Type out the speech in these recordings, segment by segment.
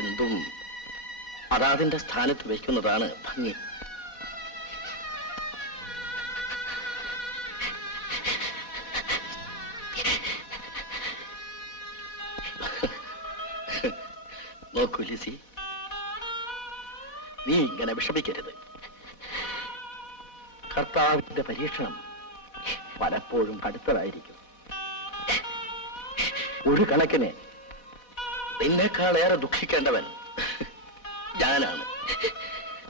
എന്തും അതാതിന്റെ സ്ഥാനത്ത് വയ്ക്കുന്നതാണ് ഭംഗി. നോക്കൂ ലിസി, നീ ഇങ്ങനെ വിഷമിക്കരുത്. കർത്താവിന്റെ പരീക്ഷണം പലപ്പോഴും കടുത്തതായിരിക്കും. ഒരു കണക്കിന് നിന്നേക്കാളേറെ ദുഃഖിക്കേണ്ടവൻ ഞാനാണ്.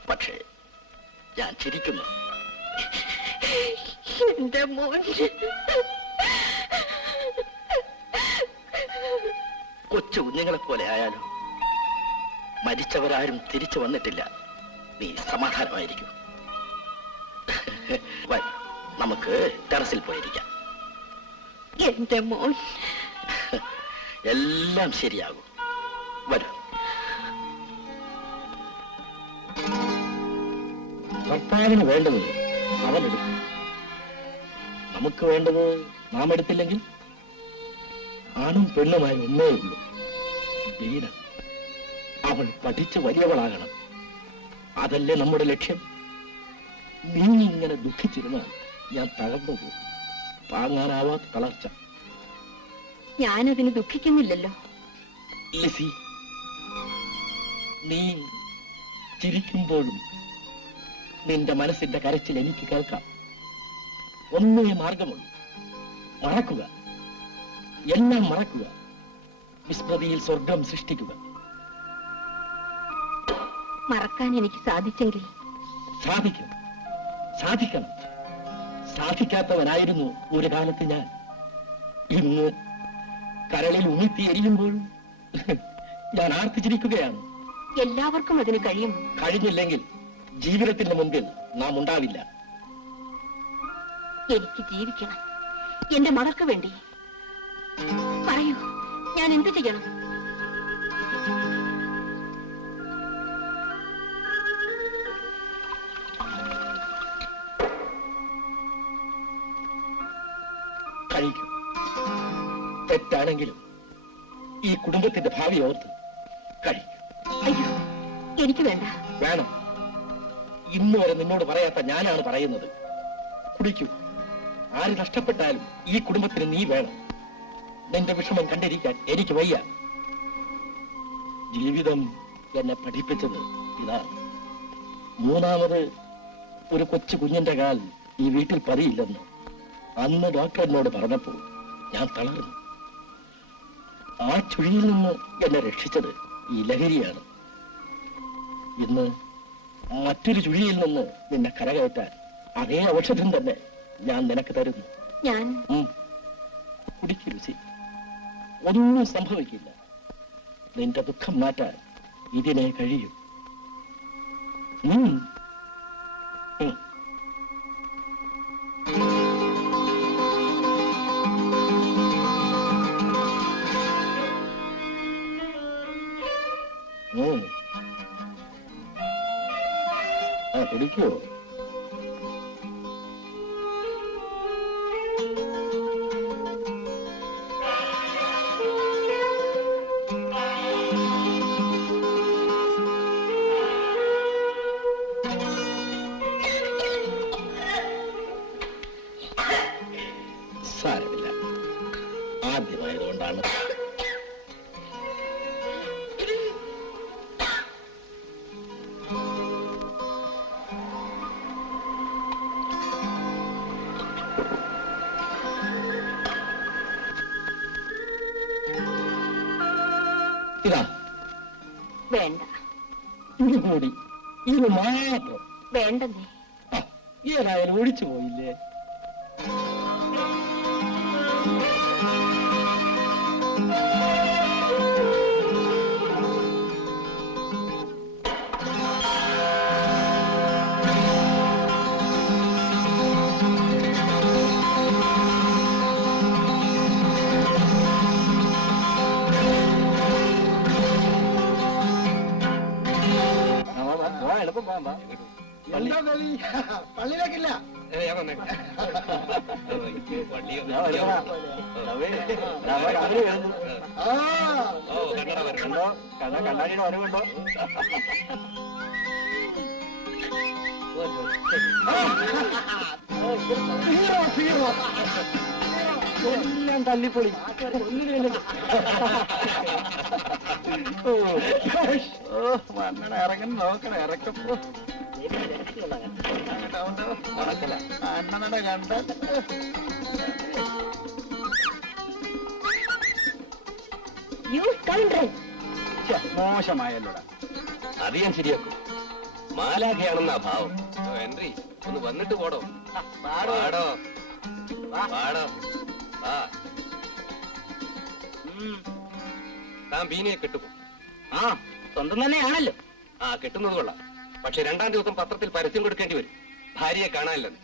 പക്ഷേ ഞാൻ ചിരിക്കുന്നു. എന്റെ മോൻ കൊച്ചു കുഞ്ഞുങ്ങളെ പോലെ ആയാലും മരിച്ചവരാരും തിരിച്ചു വന്നിട്ടില്ല. നീ സമാധാനമായിരിക്കും. നമുക്ക് ടെറസിൽ പോയിരിക്കാം. എന്റെ മോൻ എല്ലാം ശരിയാകും. വരൂ. കർത്താവിന് വേണ്ടത് അവനെടുക്കും. നമുക്ക് വേണ്ടത് നാം എടുത്തില്ലെങ്കിൽ ആണും പെണ്ണുമായി ഒന്നേ ഉള്ളൂ, വീര. അവൾ പഠിച്ച് വലിയവളാകണം. അതല്ലേ നമ്മുടെ ലക്ഷ്യം. നീ ഇങ്ങനെ ദുഃഖിച്ചിരുന്നാൽ ഞാൻ തകർന്നു പോകും. താങ്ങാനാവാത്ത തളർച്ച. ഞാനതിന് ദുഃഖിക്കുന്നില്ലല്ലോ. ലിസി, നീ ചിരിക്കുമ്പോഴും നിന്റെ മനസ്സിന്റെ കരച്ചിൽ എനിക്ക് കേൾക്കാം. ഒന്നേ മാർഗമുള്ളൂ. മറക്കുക, എല്ലാം മറക്കുക. വിസ്മൃതിയിൽ സ്വർഗം സൃഷ്ടിക്കുക. മറക്കാൻ എനിക്ക് സാധിച്ചെങ്കിൽ സാധിക്കും, സാധിക്കണം. സാധിക്കാത്തവനായിരുന്നു ഒരു കാലത്ത് ഞാൻ. ഇന്ന് കരളിൽ ഉമിത്തി എരിയുമ്പോഴും ഞാൻ ആർത്തിച്ചിരിക്കുകയാണ്. എല്ലാവർക്കും അതിന് കഴിയും. കഴിഞ്ഞില്ലെങ്കിൽ ജീവിതത്തിന്റെ മുമ്പിൽ നാം ഉണ്ടാവില്ല. എനിക്ക് ജീവിക്കണം, എന്റെ മകൾക്ക് വേണ്ടി. പറയൂ, ഞാൻ എന്ത് ചെയ്യണം? കഴിക്കും. തെറ്റാണെങ്കിലും ഈ കുടുംബത്തിന്റെ ഭാവി ഓർത്ത് കഴിക്കും. അയ്യോ, എനിക്ക് വേണ്ട. വേണം. ഇന്ന് വരെ നിന്നോട് പറയാത്ത ഞാനാണ് പറയുന്നത്. കുടിക്കൂ. ആര് നഷ്ടപ്പെട്ടാലും ഈ കുടുംബത്തിന് നീ വേണം. നിന്റെ വിഷമം കണ്ടിരിക്കാൻ എനിക്ക് വയ്യ. ജീവിതം എന്നെ പഠിപ്പിച്ചത് ഇതാണ്. മൂന്നാമത് ഒരു കൊച്ചു കുഞ്ഞിന്റെ കാൽ ഈ വീട്ടിൽ പതിയില്ലെന്ന് അന്ന് ഡോക്ടർ എന്നോട് പറഞ്ഞപ്പോൾ ഞാൻ തളർന്നു. ആ ചുഴിയിൽ നിന്ന് എന്നെ രക്ഷിച്ചത് ഈ ലഹരിയാണ്. ഇന്ന് മറ്റൊരു ചുഴിയിൽ നിന്ന് നിന്നെ കരകയറ്റാൻ അതേ ഔഷധം തന്നെ ഞാൻ നിനക്ക് തരുന്നു. ഞാൻ കുടിക്കൂ രുചി. ഒന്നും സംഭവിക്കില്ല. നിന്റെ ദുഃഖം മാറ്റാൻ ഇതിനെ കഴിയൂ. കുടിക്കൂ. സാരമില്ല, ആദ്യമായതുകൊണ്ടാണ്. ഇതാ. വേണ്ട. ഇത് കൂടി, ഇത് മാത്രം വേണ്ടെന്നേ. ഏതായാലും ഒഴിച്ചു പോയില്ലേ. പള്ളിയിലേക്കില്ല, ഞാൻ വന്നേക്കാം. വള്ളി ഒന്ന് കണ്ണട വരണോ? കണ്ണാടിയുടെ വരവുണ്ടോ? എല്ലാം തല്ലിപ്പൊളി. വണ്ണട ഇറങ്ങി നോക്കണം. ഇറക്കപ്പോ അണ്ണനട കണ്ട മോശമായല്ലോടാ. അത് ഞാൻ ശരിയാക്കും. മാലാഖയാണെന്നാ ഭാവം. ഹെൻറി ഒന്ന് വന്നിട്ട് പോടോ. പാടോ പാടോ. ആ താൻ ബീനയെ കെട്ടുപോ. ആ സ്വന്തം തന്നെയാണല്ലോ. ആ കെട്ടുന്നത് കൊള്ളാം. പക്ഷെ 2-ാം ദിവസം പത്രത്തിൽ പരസ്യം കൊടുക്കേണ്ടി വരും. ഭാര്യയെ കാണാനില്ലെന്ന്.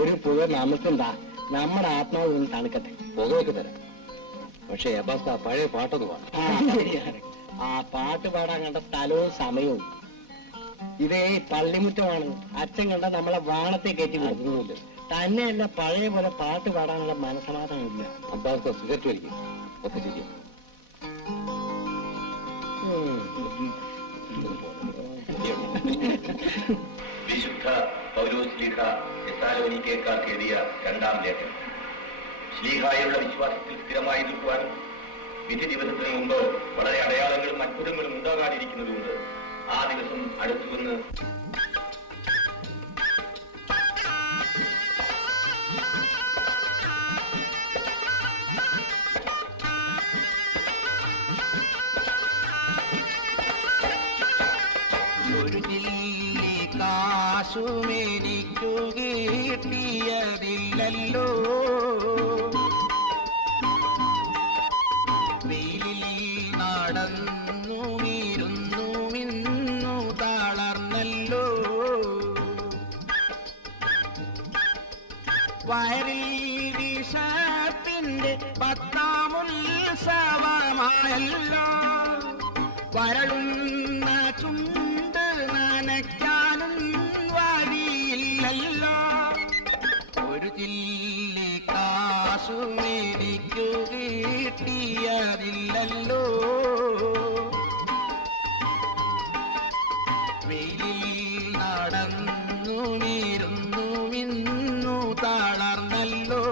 ഒരു പുക നമുക്കുണ്ടാ. നമ്മുടെ ആത്മാവ് ഒന്ന് തണുക്കട്ടെ. പുകയൊക്കെ തരാം. പക്ഷെ അബാസ് ആ പഴയ പാട്ടൊന്ന് പാടും. ആ പാട്ട് പാടാൻ കണ്ട സ്ഥലവും സമയവും. ഇതേ പള്ളിമുറ്റമാണ്. അച്ഛൻ കണ്ട നമ്മളെ വാണത്തെ കയറ്റി കൊടുക്കുന്നില്ല. തന്നെയല്ല പഴയ പോലെ പാട്ട് പാടാനുള്ള മനസമാധാനം ഇല്ല. അബ്ബാസ് സിഗരറ്റ് വലിക്കും. ഒക്കെ ശരിയാ. വിശുദ്ധ പൗലോസ്ലീഹ തെസ്സലോനിക്കേക്കാർക്ക് എഴുതിയ 2-ാം ലേഖനം. ശ്ലീഹായുള്ള വിശ്വാസത്തിൽ സ്ഥിരമായി നിൽക്കുവാനും വിധി ദിവസത്തിന് മുമ്പ് വളരെ അടയാളങ്ങളും അത്ഭുതങ്ങളും ഉണ്ടാകാനിരിക്കുന്നതുകൊണ്ട് ആ ദിവസം അടുത്തുവന്ന് ഒരു ജില്ലി കാശുമെനിക്കു കിട്ടിയതില്ലല്ലോ. വെയിലിൽ നടന്നു ഇരുന്നു മിന്നു തളർന്നല്ലോ. വയറിൽ വിഷത്തിന്റെ 10-ാം ഉത്സവമായല്ലോ. വരളുന്ന ചുണ്ട് നനയ്ക്കാനും വഴിയില്ലല്ലോ. ഒരു ചില്ലി കാശുമെനിക്കു കിട്ടിയതില്ലല്ലോ. വെയിലിൽ നടന്നു ഇരുന്നു മിന്നു തളർന്നല്ലോ.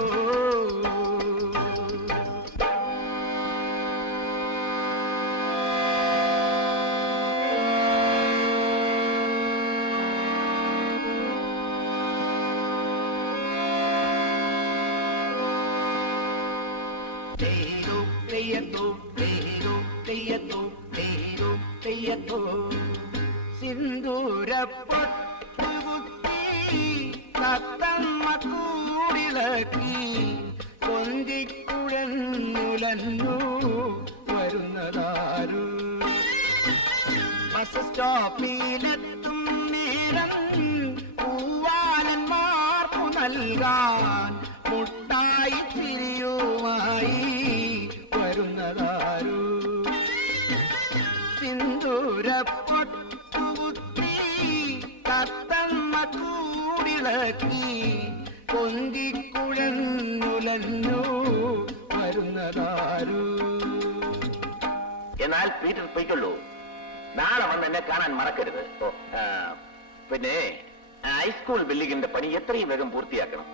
സിന്ദൂരപ്പൊട്ടുകുത്തി തത്തമ്മ കൂടിളക്കി കൊന്തിക്കുഴന്നുലന്നു വരുന്നതാരു. ബസ് സ്റ്റോപ്പിലെത്തും നേരം പൂവാലന്മാർക്കു നൽകാൻ മുട്ടായി തിരിയുമായി വരുന്നതാരു. സിന്ദൂരപ്പൊട്ടുകുത്തി തത്തമ്മ കൂടിളക്കി കൊന്തിക്കുഴന്നുലന്നു വരുന്നതാരു. എന്നാൽ പീറ്റർ പോയിക്കൊള്ളൂ. നാളെ വന്ന് എന്നെ കാണാൻ മറക്കരുത്. പിന്നെ ഹൈസ്കൂൾ ബിൽഡിങ്ങിന്റെ പണി എത്രയും വേഗം പൂർത്തിയാക്കണം.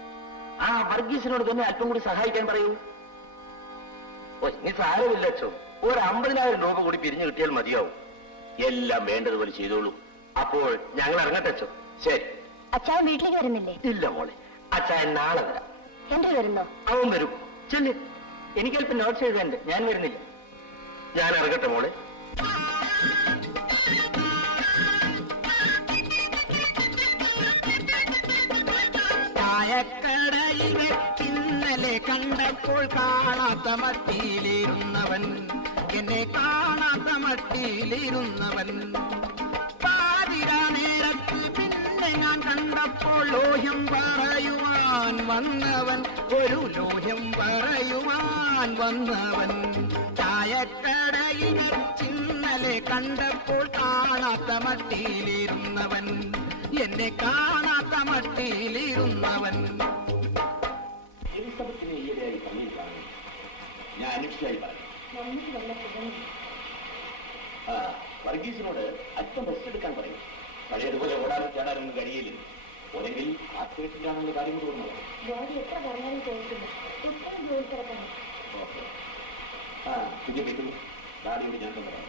ആ വർഗീസിനോട് തന്നെ അല്പം കൂടി സഹായിക്കാൻ പറയൂ. നീ സാരമില്ല അച്ഛോ. ഒരു 50,000 രൂപ കൂടി പിരിഞ്ഞു കിട്ടിയാൽ മതിയാവും. എല്ലാം വേണ്ടതുപോലെ ചെയ്തോളൂ. അപ്പോൾ ഞങ്ങൾ ഇറങ്ങട്ടെ അച്ഛോ. ശരി. അച്ഛാവൻ വീട്ടിലേക്ക് വരുന്നില്ലേ? ഇല്ല മോളെ, അച്ഛൻ നാളെ വരാം. ഹെൻറി വരുന്നോ? അവൻ വരും. ചെല്ലു. എനിക്കല്പം നോട്ട്സ് എഴുതാനുണ്ട്. ഞാൻ വരുന്നില്ല. ഞാൻ ഇറങ്ങട്ടെ മോളെ. ചായക്കടയിൽ വെച്ചിന്നലെ കണ്ടപ്പോൾ കാണാത്ത മട്ടിയിലിരുന്നവൻ, എന്നെ കാണാത്ത മട്ടിയിലിരുന്നവൻ. പാതിരാ നേരത്ത് പിന്നെ ഞാൻ കണ്ടപ്പോൾ ലോഹ്യം പറയുവാൻ വന്നവൻ, ഒരു ലോഹ്യം പറയുവാൻ വന്നവൻ. ചായക്കടയിൽ കണ്ടപ്പോൾ കാണാത്ത മട്ടിയിലിരുന്നവൻ, എന്നെ കാണാത്ത മട്ടിയിലിരുന്നവൻ. എലിസബത്തിനെ ഈയിടെയായി പള്ളിയിൽ കാണുന്നു. ഞാൻ അനിഷ്ടായി പറഞ്ഞു. വർഗീസിനോട് അല്പം റെസ്റ്റ് എടുക്കാൻ പറയും. പഴയതുപോലെ ഓടാനും ചാടാനൊന്നും കഴിയില്ല. ഒരെങ്കിൽ ആത്മഹത്യയാണെന്നുള്ള കാര്യം തോന്നുന്നു. എത്ര പറഞ്ഞാലും ചോദിക്കില്ല. ഇപ്പോഴും ജോലി തിരക്കാണ്. ഓക്കെ. കുഞ്ഞു കിട്ടുന്നു. ഡാഡിയോട് ഞാൻ തന്നെ പറയാം.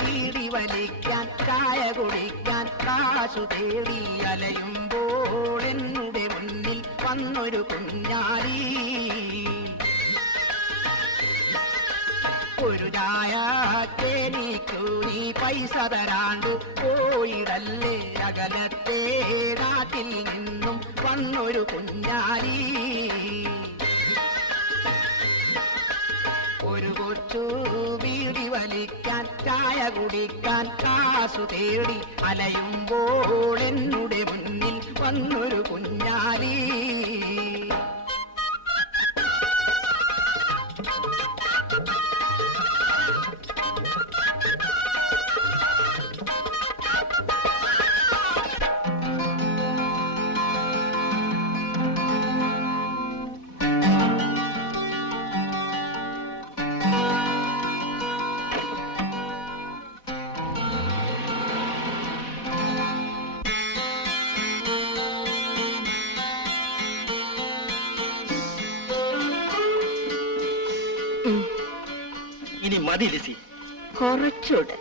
ബീഡി വലിക്കാൻ ചായ കുടിക്കാൻ കാശു തേടി അലയുമ്പോൾ എന്റെ മുന്നിൽ വന്നൊരു കുഞ്ഞാലി. ഒരു ചായ കേനിക്കു നീ പൈസ തരാണ്ട് പോയിടല്ലേ, അകലത്തെ നാട്ടിൽ നിന്നും വന്നൊരു കുഞ്ഞാലി. ഒരു കൊച്ചു ബീഡി വലിക്കാൻ ചായ കുടിക്കാൻ കാശു തേടി അലയുമ്പോൾ എന്നുടെ മുന്നിൽ വന്നൊരു കുഞ്ഞാലി. ഇനി മതി ലിസി. കുറച്ചൂടെ.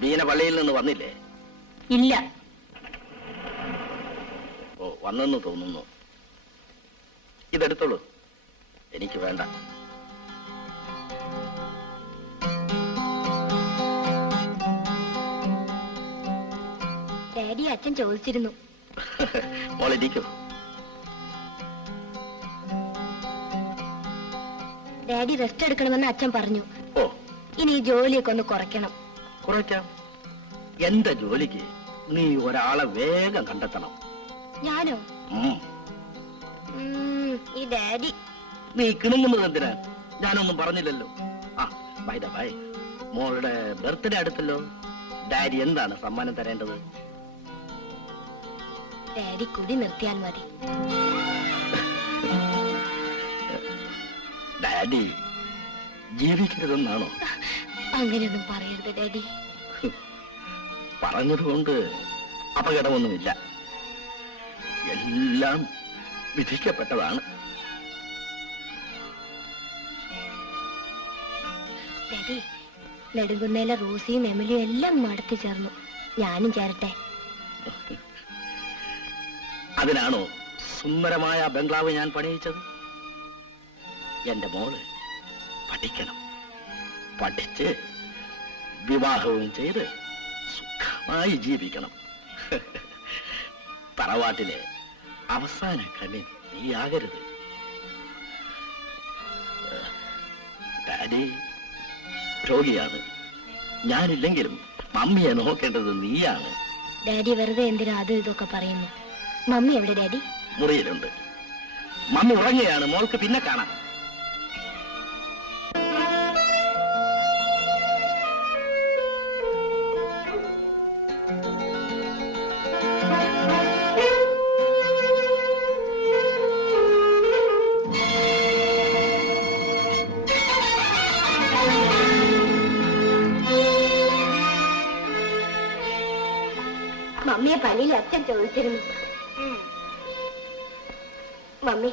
ബീന പള്ളിയിൽ നിന്ന് വന്നില്ലേ? ഇല്ല. ഓ, വന്നെന്ന് തോന്നുന്നു. ഇതെടുത്തോളൂ, എനിക്ക് വേണ്ട. ഡാഡി അച്ഛൻ ചോദിച്ചിരുന്നു. മോളിരിക്കൂ. ഡാഡി റെസ്റ്റ് എടുക്കണമെന്ന് അച്ഛൻ പറഞ്ഞു. ഓ, ഇനി ഈ ജോലിയൊക്കെ ഒന്ന് കുറയ്ക്കണം. കുറയ്ക്കാം. എന്റെ ജോലിക്ക് നീ ഒരാളെ വേഗം കണ്ടെത്തണം. ഞാനോ? ഈ ഡാഡി. നീ കിണുങ്ങുന്നത് എന്തിനാ? ഞാനൊന്നും പറഞ്ഞില്ലല്ലോ. ആ, ബൈ ദ ബൈ, മോളുടെ ബർത്ത്ഡേ അടുത്തല്ലോ. ഡാഡി എന്താണ് സമ്മാനം തരേണ്ടത്? ഡാഡി കുടി നിർത്തിയാൽ മതി. ഡാഡി ജീവിക്കരുതെന്നാണോ? അങ്ങനെയൊന്നും പറയരുത് ഡാഡി. പറഞ്ഞതുകൊണ്ട് അപകടമൊന്നുമില്ല. എല്ലാം വിധിക്കപ്പെട്ടതാണ്. ഡാഡി, നെടുങ്കുന്നേലെ റോസിയും എമിലിയും എല്ലാം മടത്തി ചേർന്നു. ഞാനും ചേരട്ടെ? അതിനാണോ സുന്ദരമായ ബംഗ്ലാവ് ഞാൻ പണിയിച്ചത്? എന്റെ മോള് പഠിക്കണം, പഠിച്ച് വിവാഹവും ചെയ്ത് സുഖമായി ജീവിക്കണം. തറവാട്ടിലെ അവസാന കണ്ണി നീയാകരുത്. ഡാഡി രോഗിയാണ്, ഞാനില്ലെങ്കിലും മമ്മിയെ നോക്കേണ്ടത് നീയാണ്. ഡാഡി വെറുതെ എന്തിനാ അത് ഇതൊക്കെ പറയുന്നു? മമ്മി എവിടെ ഡാഡി? മുറിയിലുണ്ട്. മമ്മി ഉറങ്ങുകയാണ്, മോൾക്ക് പിന്നെ കാണാം. മമ്മിയെ പള്ളിയിൽ അച്ഛൻ ചോദിച്ചിരുന്നു. മമ്മി,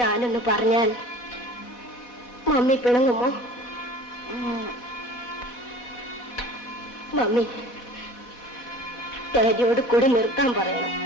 ഞാനൊന്ന് പറഞ്ഞാൽ മമ്മി പിണങ്ങുമോ? മമ്മി ഡാഡിയോട് കൂടി നിർത്താൻ പറയണം.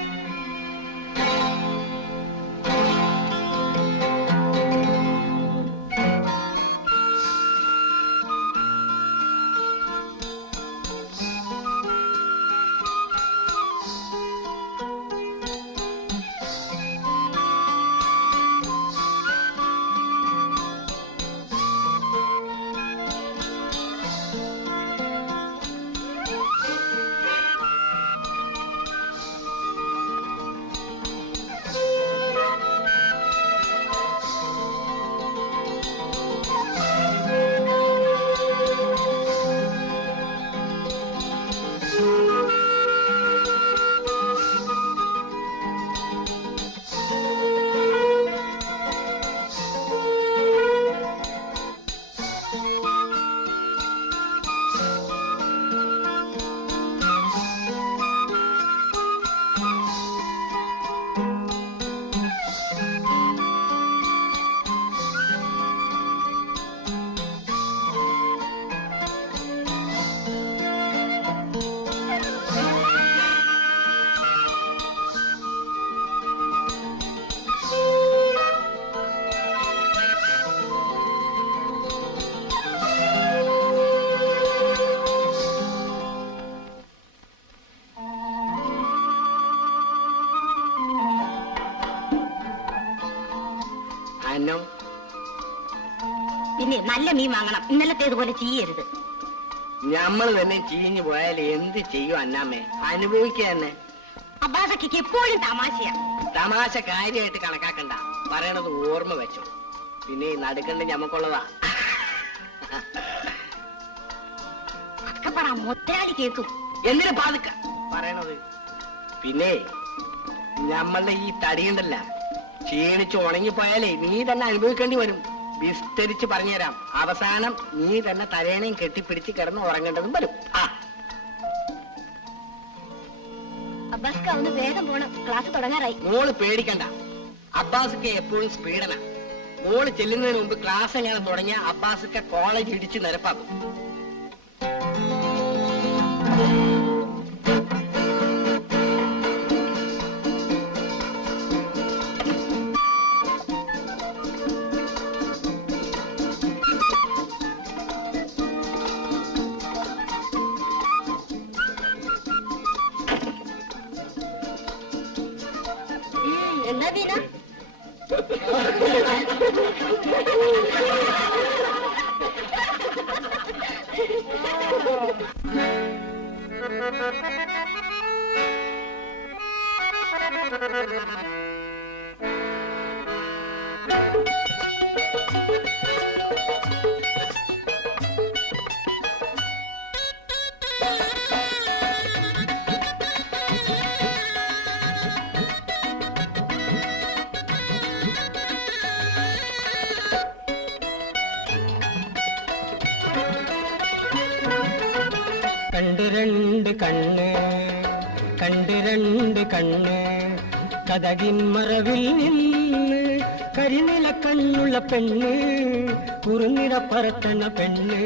പിന്നെ നല്ല മീൻ വാങ്ങണം, ഇന്നലത്തേതുപോലെ ചെയ്യരുത്. നമ്മൾ തന്നെ ചീഞ്ഞു പോയാൽ എന്ത് ചെയ്യും അന്നാമ്മേ? അനുഭവിക്കുക തന്നെ. അബ്ബാസക്ക് എപ്പോഴും തമാശയാ. തമാശ കാര്യമായിട്ട് കണക്കാക്കണ്ട, പറയണത് ഓർമ്മ വെച്ചോ. പിന്നെ ഈ നടുക്കണ്ട് ഞമ്മക്കുള്ളതാ. ഒക്കെ പറ, മുതലാളി കേൾക്കും. എന്തിനാ പാതുക്ക പറയണത്? പിന്നെ നമ്മളുടെ ഈ തടിയുണ്ടല്ല, ക്ഷീണിച്ച് ഉണങ്ങിപ്പോയാലേ നീ തന്നെ അനുഭവിക്കേണ്ടി വരും. വിസ്തരിച്ച് പറഞ്ഞുതരാം. അവസാനം നീ തന്നെ തലേണയും കെട്ടിപ്പിടിച്ച് കിടന്ന് ഉറങ്ങേണ്ടതും വരും. അബ്ബാസ്ക്ക് ഒന്ന് വേഗം പോണം, ക്ലാസ് തുടങ്ങാറായി. മോള് പേടിക്കണ്ട, അബ്ബാസൊക്കെ എപ്പോഴും സ്പീഡനാ. മോള് ചെല്ലുന്നതിന് മുമ്പ് ക്ലാസ് എങ്ങനെ തുടങ്ങിയ അബ്ബാസൊക്കെ കോളേജ് ഇടിച്ച് നിരപ്പാക്കും. എന്താ വീണ? കണ്ട് രണ്ട് കണ്ണ്, കണ്ട് രണ്ട് കണ്ണ്, കതകിൻ മറവിൽ നിന്ന് കരിനില കണ്ണുള്ള പെണ്ണ് കുറുനിറ പറത്തണ പെണ്ണ്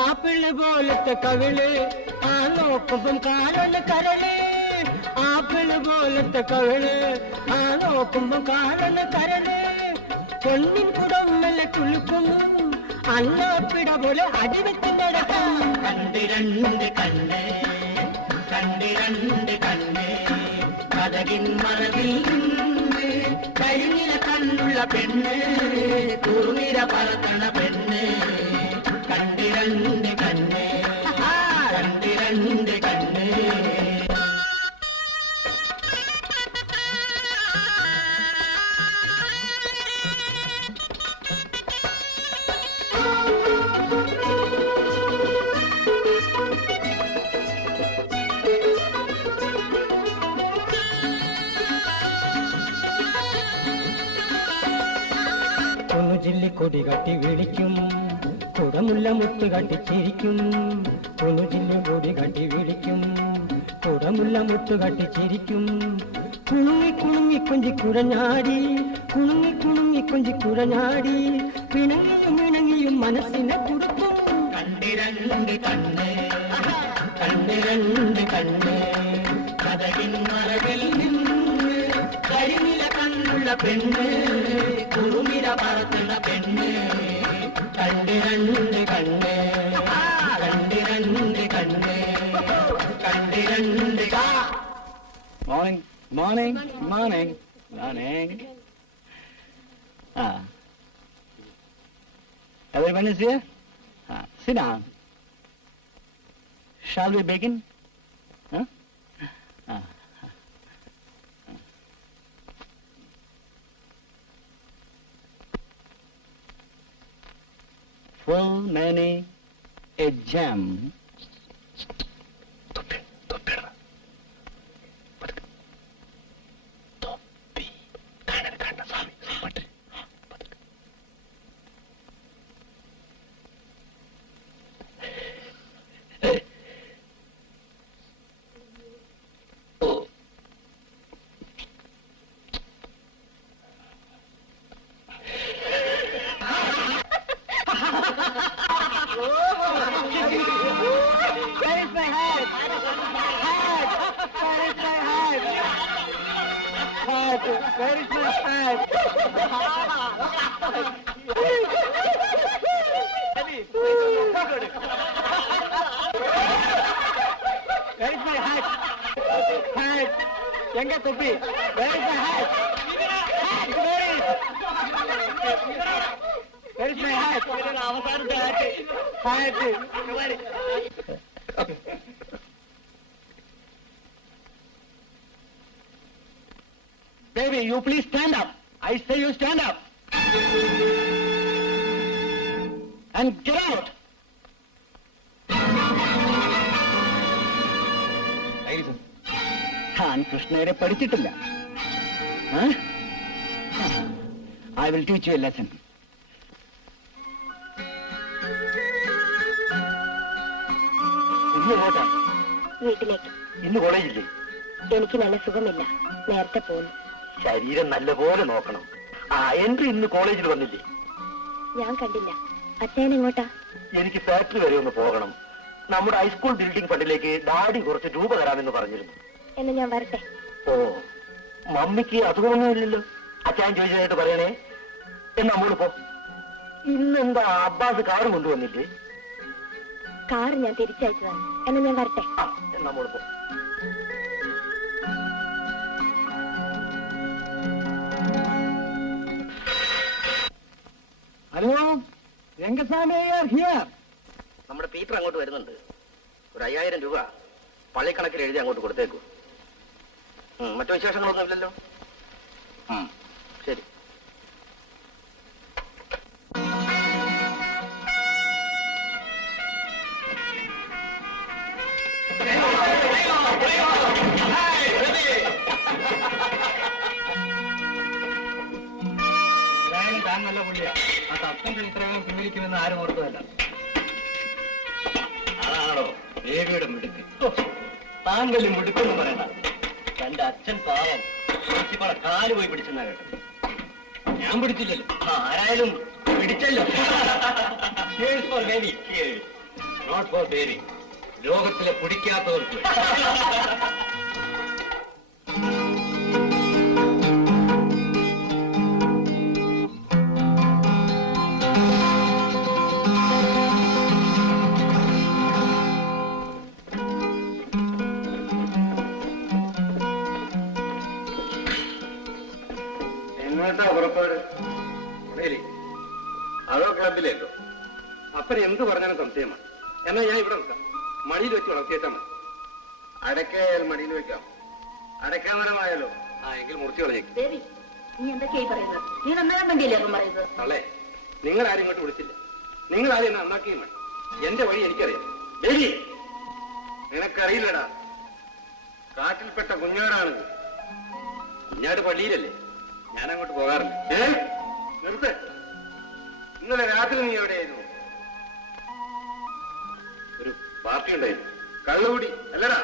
ആപ്പിള് പോലത്തെ കവിള് ആ നോക്കുമ്പം കാലൊന്ന് കരള് ആപ്പിള് പോലത്തെ കവിള് ആ നോക്കുമ്പം കാലൊന്ന് കരള് പൊന്നിൻ കുടമ്മലെ കുളുക്കും അന്നാപ്പിട പോലെ അടിവെച്ചിടക്കും കണ്ടിരണ്ട് കണ്ണ് കണ്ടിരണ്ട് കണ്ണ് കഥകിൻ മറവിൽ നിന്ന് കരിനില കണ്ണുള്ള പെണ്ണ് കുറുനിര പറത്തണ പെണ്ണ് കണ്ടിരണ്ട് കണ്ണ് കണ്ടിരണ്ട് കണ്ണ് ഒന്ന് ജില്ലിക്കൊടി കട്ടി വിളിക്കും കുടമുല്ല മുത്ത് കട്ടിച്ചിരിക്കും ഒന്ന് ജില്ലിക്കൊടി കട്ടി വിളിക്കും കുടമുല്ല മുത്ത് കട്ടിച്ചിരിക്കും കുണുങ്ങി കുണുങ്ങി കൊഞ്ചി കുഴഞ്ഞാടി കുണുങ്ങി കുണുങ്ങി കൊഞ്ചി കുഴഞ്ഞാടി പിണങ്ങിയും ഇണങ്ങിയും മനസ്സിനെ കൊടുക്കും കണ്ടിരണ്ട് കണ്ണ് കണ്ടിരണ്ട് കണ്ണ് കഥകിൻ മറവിൽ നിന്ന് കരിനില കണ്ണുള്ള പെണ്ണ് കുറുമിര പറത്തുള്ള പെണ്ണ് കണ്ടിരണ്ട് കണ്ണ് കണ്ടിരണ്ട് കണ്ണ് കണ്ടിരണ്ട് morning morning morning morning everyone is here sit down shall we begin full many a gem Where is my hat? Hat! Where is my hat? Hat! Where is my hat? Where is my hat? Hat! Yenga topi? Where is my hat? Hat! Where is my hat? അവസാനത്തെ hat. Baby, you please stand up. I say you stand up. And get out. ഞാൻ കൃഷ്ണരെ പഠിച്ചിട്ടില്ല. I will teach you a lesson. വീട്ടിലേക്ക്. ഇന്ന് കോളേജില്ലേ? എനിക്ക് നല്ല സുഖമില്ല, നേരത്തെ പോകുന്നു. ശരീരം നല്ലപോലെ നോക്കണം. എൻട്രി ഇന്ന് കോളേജിൽ വന്നില്ലേ? ഞാൻ കണ്ടില്ല. അച്ഛൻ എങ്ങോട്ടാ? എനിക്ക് ഫാക്ടറി വരെ ഒന്ന് പോകണം. നമ്മുടെ ഹൈസ്കൂൾ ബിൽഡിംഗ് ഫണ്ടിലേക്ക് ഡാഡി കുറച്ച് രൂപ തരാമെന്ന് പറഞ്ഞിരുന്നു. എന്ന് ഞാൻ വരട്ടെ? ഓ, മമ്മിക്ക് അസുഖമൊന്നുമില്ലല്ലോ. അച്ഛൻ ചോദിച്ചതായിട്ട് പറയണേ. എന്നാ മോള് പോ. ഇന്നെന്താ അബ്ബാസ് കാറ് കൊണ്ടുവന്നില്ലേ? കാർ ഞാൻ തിരിച്ചയച്ചതാണ്. എന്ന് ഞാൻ വരട്ടെ? എന്നാ മോള് പോ. Hello, Rangaswamy here. നമ്മുടെ പീറ്റർ അങ്ങോട്ട് വരുന്നുണ്ട്. ഒരു 5000 രൂപ പള്ളിക്കണക്കിൽ എഴുതി അങ്ങോട്ട് കൊടുത്തേക്കൂ. മറ്റു വിശേഷങ്ങളൊന്നും ഇല്ലല്ലോ? ശരി. അച്ഛൻ ഇത്രയും പിൻവലിക്കുമെന്ന് ആരും ഓർത്തതല്ല. അതാണോ ദേവിയുടെ മിടുക്ക്. താങ്കളും മിടുക്കെന്ന് പറയണ്ട. തന്റെ അച്ഛൻ പാവം പ്രിൻസിപ്പാളെ കാല് പോയി പിടിച്ചെന്നാ കേട്ടത്. ഞാൻ പിടിച്ചില്ലല്ലോ. ആരായാലും പിടിച്ചല്ലോ. For baby, not for baby. ലോകത്തിലെ പിടിക്കാത്തവർക്ക്. എങ്ങോട്ടാ പുറപ്പാട്? അതോ ക്ലബിലേക്കോ? അപ്പനെ എന്ത് പറഞ്ഞാലും സംശയമാണ്. എന്നാ ഞാൻ ഇവിടെ നിൽക്കാം. മടിയിൽ വെച്ച് വളർത്തിയേച്ചാ മതി. അടക്കയായാൽ മടിയിൽ വെക്കാം. അടക്കാമരമായാലോ? ആ എങ്കിൽ മുറിച്ച് കളഞ്ഞേക്ക്. ദേവി, നീ എന്തൊക്കെയായി പറയുന്നത്? നീ നന്നാകാൻ വേണ്ടിയല്ലേ അപ്പം പറയുന്നത്? തള്ളേ, നിങ്ങൾ ആരും ഇങ്ങോട്ട് വിളിച്ചില്ല. നിങ്ങൾ ആരും എന്നെ നന്നാക്കിയും വേണം. എന്റെ വഴി എനിക്കറിയാം. ദേവി, നിനക്കറിയില്ലടാ, കാട്ടിൽപ്പെട്ട കുഞ്ഞാടാണിത്. കുഞ്ഞാട് പള്ളിയിലല്ലേ? ഞാൻ അങ്ങോട്ട് പോകാറില്ല. നിർത്ത്. ഇന്നലെ രാത്രി നീ എവിടെയായിരുന്നു? ഒരു പാർട്ടി ഉണ്ടായിരുന്നു. കള്ളുകൂടി അല്ലടാ.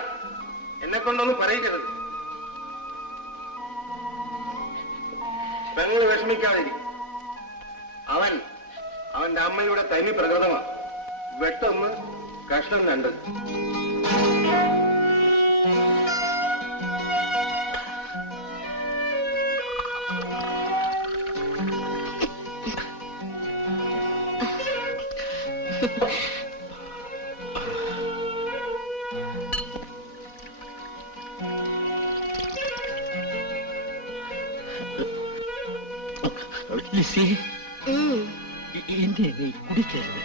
എന്നെ കൊണ്ടൊന്നും പറയിക്കരുത്. പെങ്ങൾ വിഷമിക്കാതിരിക്കും. അവന്റെ അമ്മയുടെ തനി പ്രകൃതമാണ്. വെട്ടൊന്ന്, കഷ്ണം രണ്ട്. ലിസി, എന്നെ നീ കുടിക്കരുത്.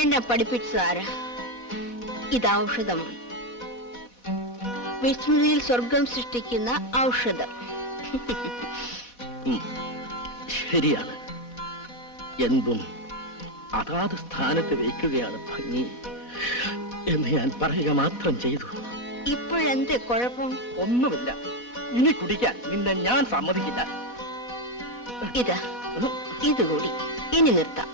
എന്നെ പഠിപ്പിച്ചതാരാ? ഇത് ഔഷധമാണ്. വിസ്മൃതിയിൽ സ്വർഗം സൃഷ്ടിക്കുന്ന ഔഷധം. ശരിയാണ്. എന്തും അതാത് സ്ഥാനത്ത് വയ്ക്കുകയാണ് ഭംഗി എന്ന് ഞാൻ പറയുക മാത്രം ചെയ്തു. ഇപ്പോഴെന്ത് കുഴപ്പം? ഒന്നുമില്ല. ഇനി കുടിക്കാൻ നിന്നെ ഞാൻ സമ്മതിക്കില്ല. ഇതാ, ഇതുകൂടി ഇനി നിർത്താം.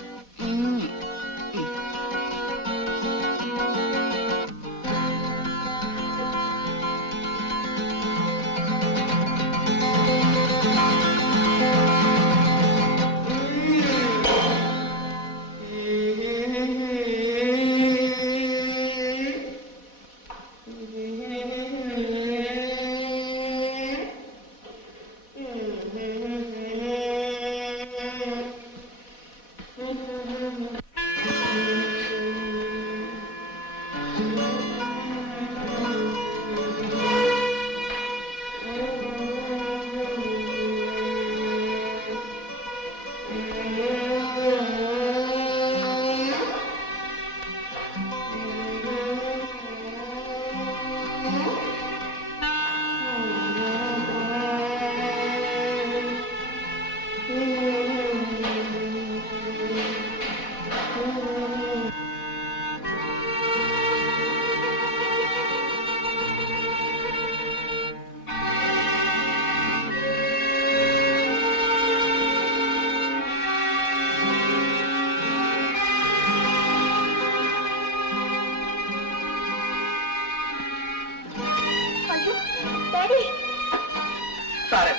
സാറേ,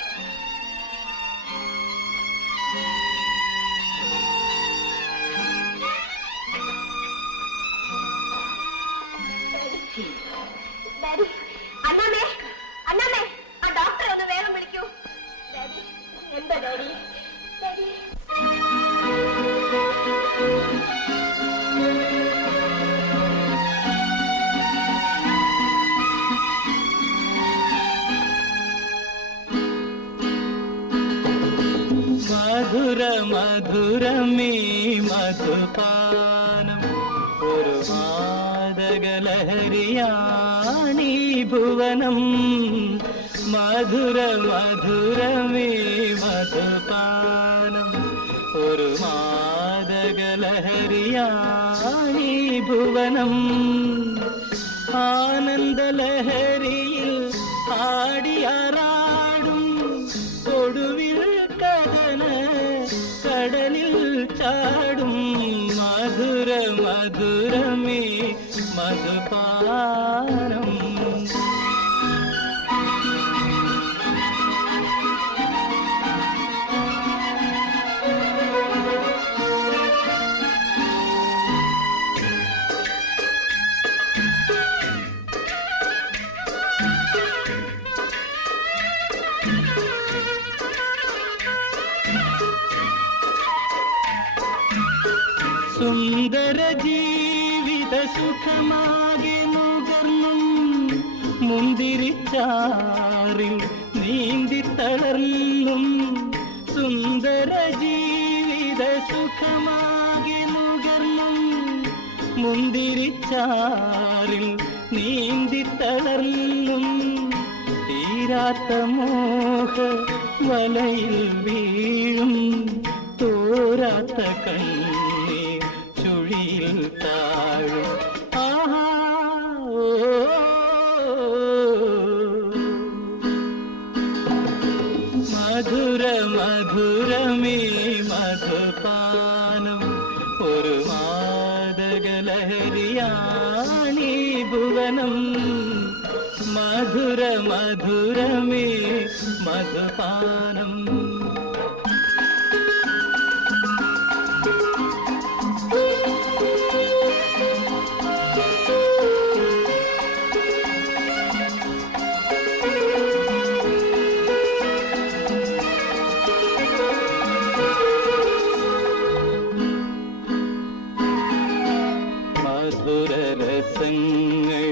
ഡാഡി, അണ്ണാമേ, അണ്ണാമേ, ആ ഡോക്ടറെ ഒന്ന് വേഗം വിളിക്കൂ. ഡാഡി, എന്താ ഡാഡി? ഡാഡി, മധുര മധുരമേ മധുപാനം ഒരു മാദകലഹരിയാണീ ഭുവനം. മധുര മധുരമേ മധുപാനം ഒരു മാദകലഹരിയാണീ ഭുവനം. ആനന്ദലഹരിയിൽ ആടിയാറാടും കൊടുവിൽ കടന കടലിൽ ചാടും മധുര മധുരമേ മധുപാനം. സുന്ദര ജീവിത സുഖമാകെ നുകർന്നും മുന്തിരിച്ചാറിൽ നീന്തി തളർന്നും. സുന്ദര ജീവിത സുഖമാകെ നുകർന്നും മുന്തിരിച്ചാറിൽ നീന്തി തളർന്നും. തീരാത്ത മോഹ വലയിൽ വീഴും തോരാത്ത കണ്ണീർ ചുഴിയിൽ താഴും. ആഹാ മധുര മധുരമേ മധുപാനം. ഒരു മാദകലഹരിയാണീ ഭുവനം. മധുര മധുരമേ മധുപാനം. മധുരരസങ്ങൾ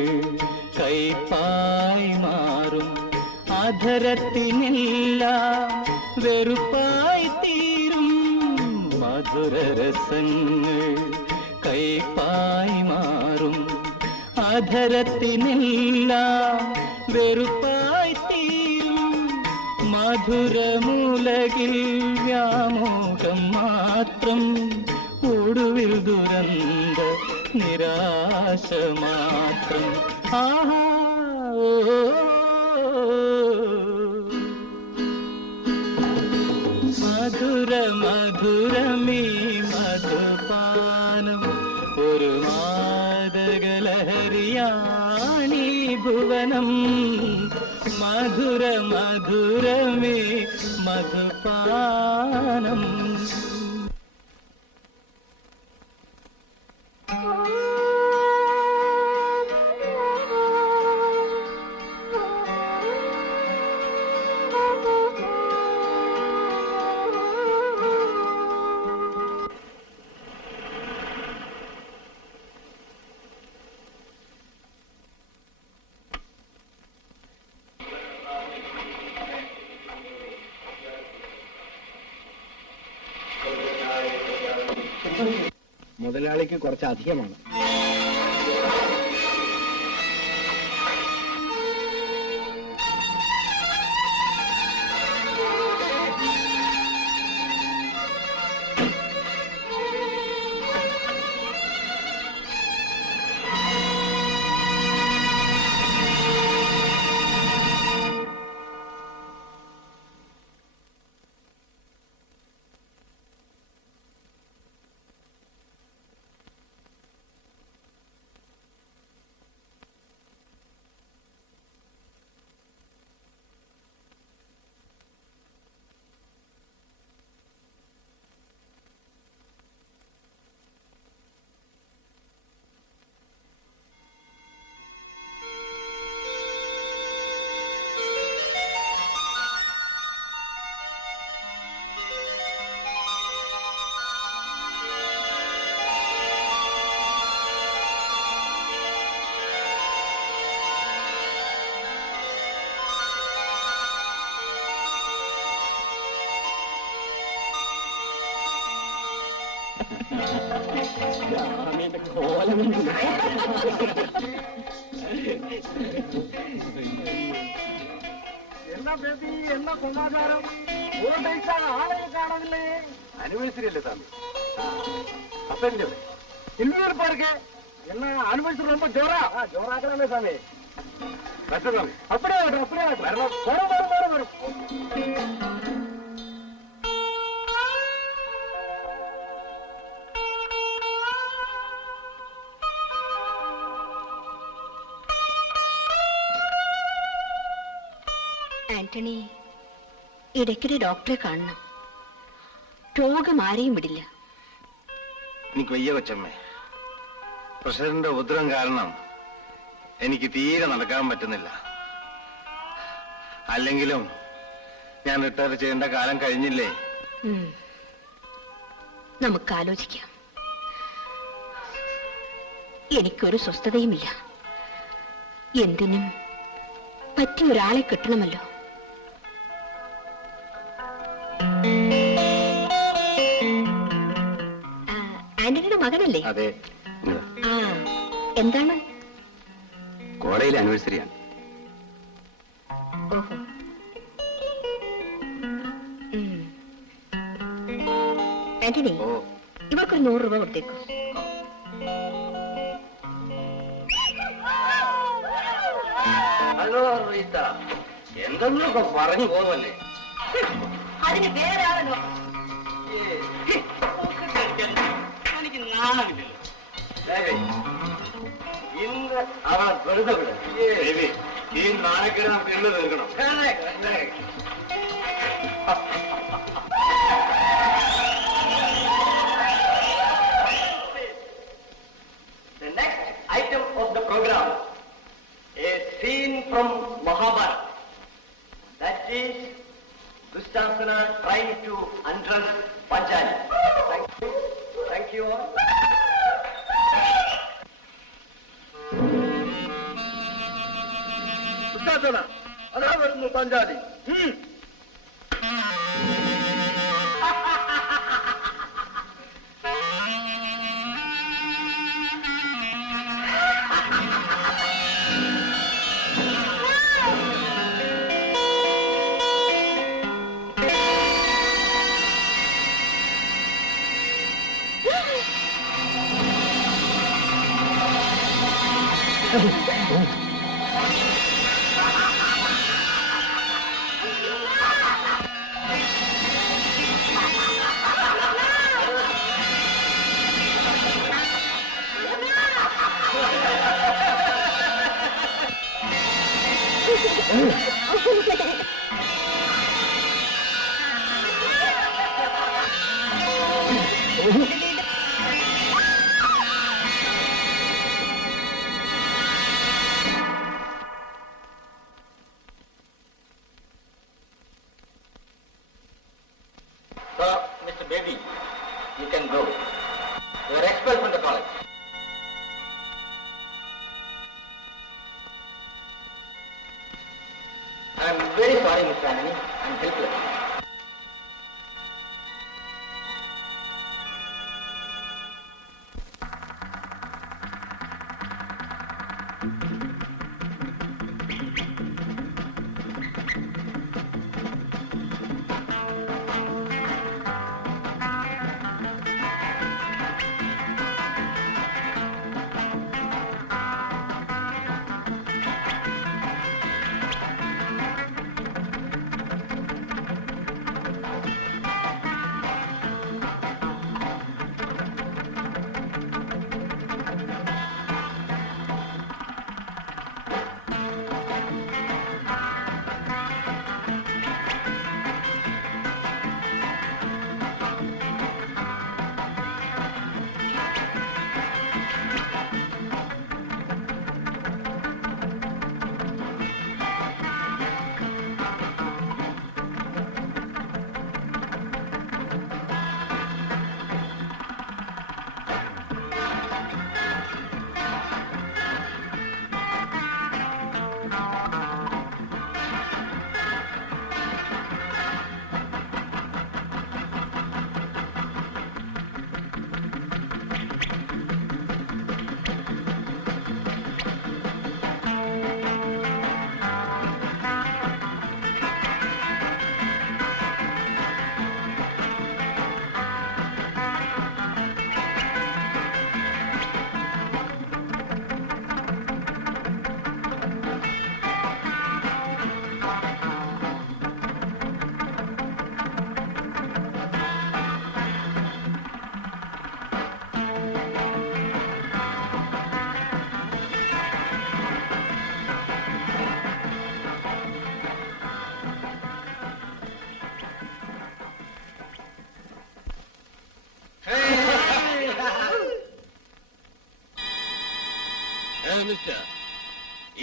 കൈപ്പായി മാറും അധരത്തിനെല്ലാം വെറുപ്പായി തീരും. മധുരരസങ്ങൾ കൈപ്പായി മാറും അധരത്തിനെല്ലാം വെറുപ്പായി തീരും. മധുരമുലകിൽ വ്യാമോഹം മാത്രം ഒടുവിൽ ദുരന്ത നിരാശ മാത്രം. ആഹാ മധുര മധുരമേ മധുപാനം. ഒരു മാദകലഹരിയാണീ ഭുവനം. മധുര മധുരമേ മധുപാനം. മുതലാളിക്ക് കുറച്ച് അധികമാണ്. എന്നാ ബേബി എന്നാ സമാചാരം? ഒരു ഡേയ്സ് ആളെ കാണുന്നില്ലേ? ആനിവേഴ്സറി അല്ലേ സ്വാമി? അപ്പൻ്റെ ഇന്നൊരു പേർക്ക് என்ன அனுபவிச்சு ரொம்ப ஜோரா ஜோராக்கலாமே சாமி கஷ்டம் அப்படியே வரும் ആന്റണി, ഇടയ്ക്കിടെ ഡോക്ടറെ കാണണം. രോഗം ആരെയും വിടില്ല. എനിക്ക് വയ്യ കൊച്ചമ്മേ. പ്രഷറിന്റെ ഉദ്രം കാരണം എനിക്ക് തീരെ നടക്കാൻ പറ്റുന്നില്ല. അല്ലെങ്കിലും ഞാൻ റിട്ടയർ ചെയ്യേണ്ട കാലം കഴിഞ്ഞില്ലേ. നമുക്ക് ആലോചിക്കാം. എനിക്കൊരു സ്വസ്ഥതയുമില്ല. എന്തിനും പറ്റിയ ഒരാളെ കിട്ടണമല്ലോ. ആന്റണിയുടെ മകനല്ലേ? അതെ. ആ, എന്താണ്? കോളേജിലെ ആനിവേഴ്സറിയാണ്. ഓഹോ. ആന്റണി, ഇവർക്കൊരു 100 രൂപ കൊടുത്തേക്കൂ. ഹലോ റീത്ത, എന്തെന്നൊക്കെ പറഞ്ഞു പോകുമല്ലേ? അതിന് വേറെ ആളല്ലോ. എനിക്ക് നാണമില്ലല്ലോ. ഇന്ന് അവൻ വെറുതെ വിടും. ഈ നാണക്കേട് നമുക്ക് ഇന്ന് തീർക്കണം. The next item of the program, a scene from Mahabharata. That is Dushasana trying to undress Panchali. Thank you. Thank you all. Dushasana, അതാ വരുന്നു Panchali. Mr. Baby, you can go. You are expelled from the college. I am very sorry, Mr. Anthony. I am helpless. Mister,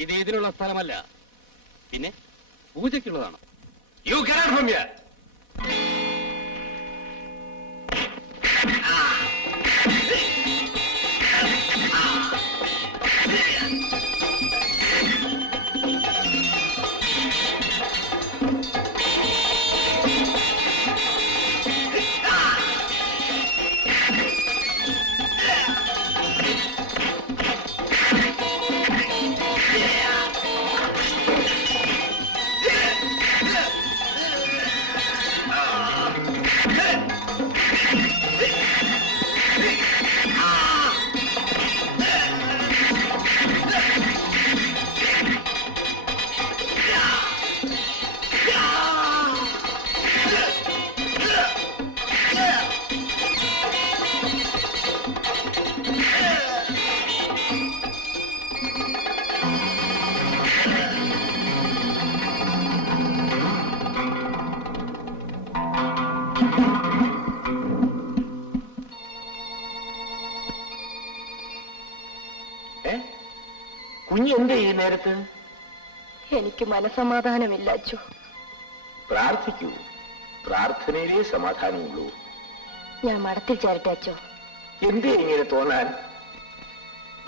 ഇത് ഇതിനുള്ള സ്ഥലമല്ല, പിന്നെ പൂജയ്ക്കുള്ളതാണ്. You cannot from here. കുഞ്ഞ് എന്ത് ഈ നേരത്ത്? എനിക്ക് മനസമാധാനമില്ല അച്ചു. പ്രാർത്ഥിക്കൂ, പ്രാർത്ഥനയിലേ സമാധാനമുള്ളൂ. ഞാൻ മഠത്തിൽ ചേരട്ടെ അച്ചോ? എന്തേ ഇങ്ങനെ തോന്നാൻ?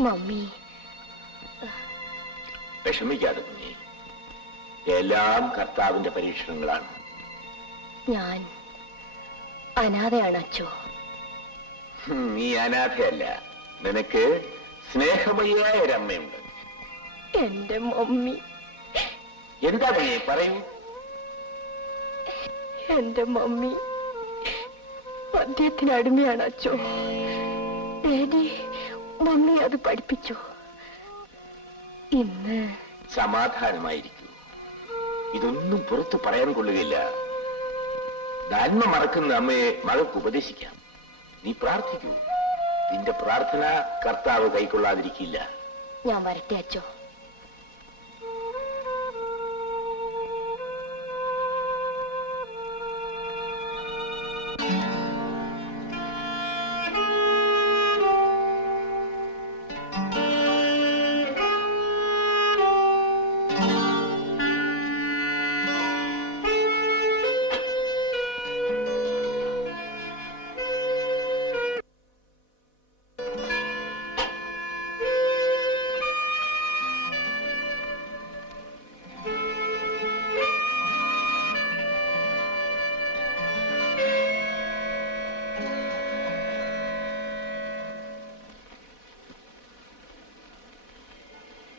മമ്മി വിഷമിക്കാതെ കുഞ്ഞെ, എല്ലാം കർത്താവിന്റെ പരീക്ഷണങ്ങളാണ്. ഞാൻ അനാഥയാണ് അച്ചോ. നീ അനാഥയല്ല, നിനക്ക് സ്നേഹമയ്യായ ഒരമ്മയുണ്ട്. എന്റെ മമ്മി. എന്താ നീ പറയൂ? എന്റെ മമ്മി മദ്യത്തിന് അടിമയാണ് അച്ചോ. ഡാഡി മമ്മി അത് പഠിപ്പിച്ചു. ഇന്ന് സമാധാനമായിരിക്കൂ, ഇതൊന്നും പുറത്തു പറയാൻ കൊള്ളുകയില്ല. നന്മ മറക്കുന്ന അമ്മയെ മകൾക്ക് ഉപദേശിക്കാം. നീ പ്രാർത്ഥിക്കൂ, നിന്റെ പ്രാർത്ഥന കർത്താവ് കൈക്കൊള്ളാതിരിക്കില്ല. ഞാൻ വരട്ടെ അച്ചോ?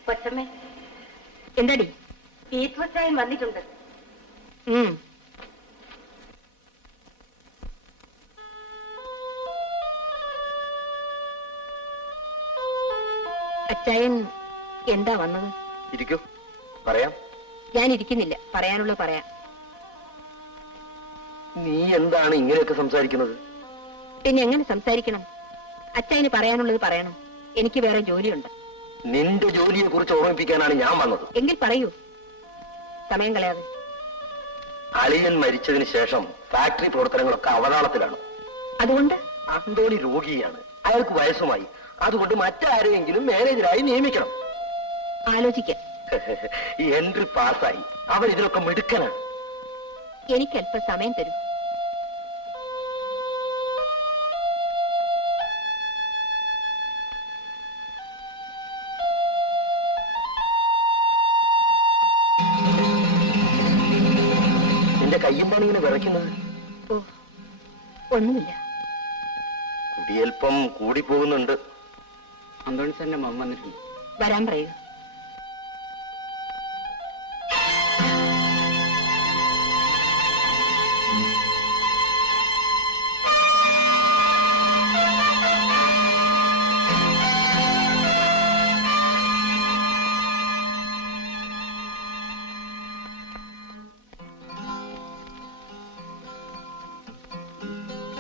കൊച്ചമ്മേ, എന്താടി? ഈശ്വരൻ വന്നിട്ടുണ്ട്. അച്ചായൻ എന്താ വന്നത്? ഇരിക്കൂ, പറയാം. ഞാൻ ഇരിക്കുന്നില്ല, പറയാനുള്ളത് പറയാം. നീ എന്താണ് ഇങ്ങനെയൊക്കെ സംസാരിക്കുന്നത്? പിന്നെ എങ്ങനെ സംസാരിക്കണം? അച്ചായന് പറയാനുള്ളത് പറയണം. എനിക്ക് വേറെ ജോലിയുണ്ട്. നിന്റെ ജോലിയെ കുറിച്ച് ഓർമ്മിപ്പിക്കാനാണ് ഞാൻ വന്നത്. എങ്കിൽ പറയൂ, സമയം കളയാതെ. അളിയൻ മരിച്ചതിന് ശേഷം ഫാക്ടറി പ്രവർത്തനങ്ങളൊക്കെ അവതാളത്തിലാണ്. അതുകൊണ്ട് അന്തോണി രോഗിയാണ്, അയാൾക്ക് വയസ്സുമായി. അതുകൊണ്ട് മറ്റാരെയെങ്കിലും മാനേജരായി നിയമിക്കണം. ആലോചിക്കാം. ഈ എൻട്രി പാസ്സായി, അവൻ ഇതിലൊക്കെ മിടുക്കനാണ്. എനിക്ക് അല്പം സമയം തരും. നിന്റെ കയ്യെന്താണ് ഇങ്ങനെ വിറയ്ക്കുന്നത്? ഓ, ഒന്നുമില്ല. കുടിയൽപ്പം കൂടിപ്പോകുന്നുണ്ട്. അന്തോണി സാറിന്റെ മമ്മ വന്നിട്ടുണ്ട്. വരാൻ പറയുക.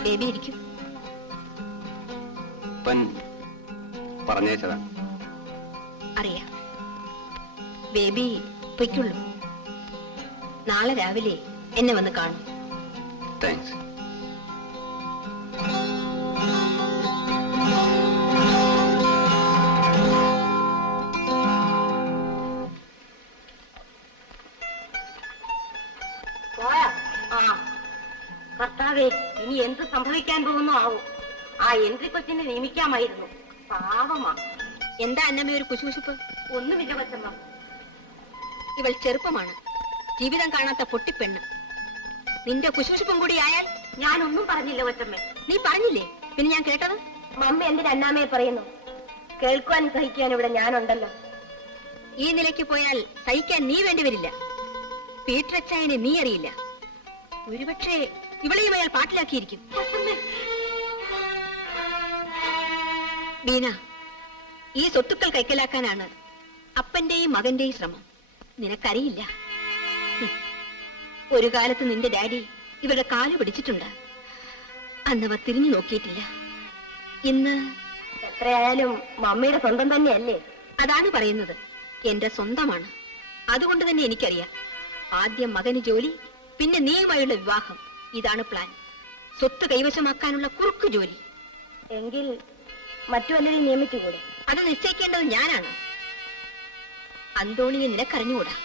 ബേബി ഇരിക്കും. പറഞ്ഞേച്ചതാണ്. അറിയാം. ബേബി പൊയ്ക്കുള്ളൂ. നാളെ രാവിലെ എന്നെ വന്ന് കാണും. താങ്ക്സ്. ആ കർത്താവേ, ഇനി എന്ത് സംഭവിക്കാൻ പോകുന്നു ആവോ. ആ എൻട്രി കൊച്ചിനെ നിയമിക്കാമായിരുന്നു. പാവമാ. എന്താ അന്നമ്മ ഒരു കുശുകുശുപ്പ്? ഒന്നുമില്ല കൊച്ചമ്മ. ഇവൾ ചെറുപ്പമാണ്, ജീവിതം കാണാത്ത പൊട്ടിപ്പെണ്ണ്. നിന്റെ കുശുകുശുപ്പും കൂടി ആയാൽ? ഞാനൊന്നും പറഞ്ഞില്ല കൊച്ചമ്മേ. നീ പറഞ്ഞില്ലേ? പിന്നെ ഞാൻ കേട്ടത്? മമ്മി എന്തിന് അന്നാമയെ പറയുന്നു? കേൾക്കുവാനും സഹിക്കാനും ഇവിടെ ഞാനുണ്ടല്ലോ. ഈ നിലയ്ക്ക് പോയാൽ സഹിക്കാൻ നീ വേണ്ടി വരില്ല. പീറ്ററച്ചായനെ നീ അറിയില്ല. ഒരുപക്ഷെ ഇവളെയും അയാൾ പാട്ടിലാക്കിയിരിക്കും. ബീന, ഈ സ്വത്തുക്കൾ കൈക്കലാക്കാനാണ് അപ്പന്റെയും മകന്റെയും ശ്രമം. നിനക്കറിയില്ല. ഒരു കാലത്ത് നിന്റെ ഡാഡി ഇവരുടെ കാല് പിടിച്ചിട്ടുണ്ട്. അന്നവർ തിരിഞ്ഞു നോക്കിയിട്ടില്ല. ഇന്ന് എത്രയായാലും മമ്മിയുടെ സ്വന്തം തന്നെയല്ലേ? അതാണ് പറയുന്നത്, എന്റെ സ്വന്തമാണ്. അതുകൊണ്ട് തന്നെ എനിക്കറിയാം. ആദ്യം മകന് ജോലി, പിന്നെ നീയുമായുള്ള വിവാഹം. ഇതാണ് പ്ലാൻ. സ്വത്ത് കൈവശമാക്കാനുള്ള കുറുക്കു ജോലി. എങ്കിൽ മറ്റു വല്ലരെയും നിയമിച്ചുകൂടെ? അത് നിശ്ചയിക്കേണ്ടത് ഞാനാണ്. അന്തോണിയെ നിനക്കറിഞ്ഞുകൂടാ.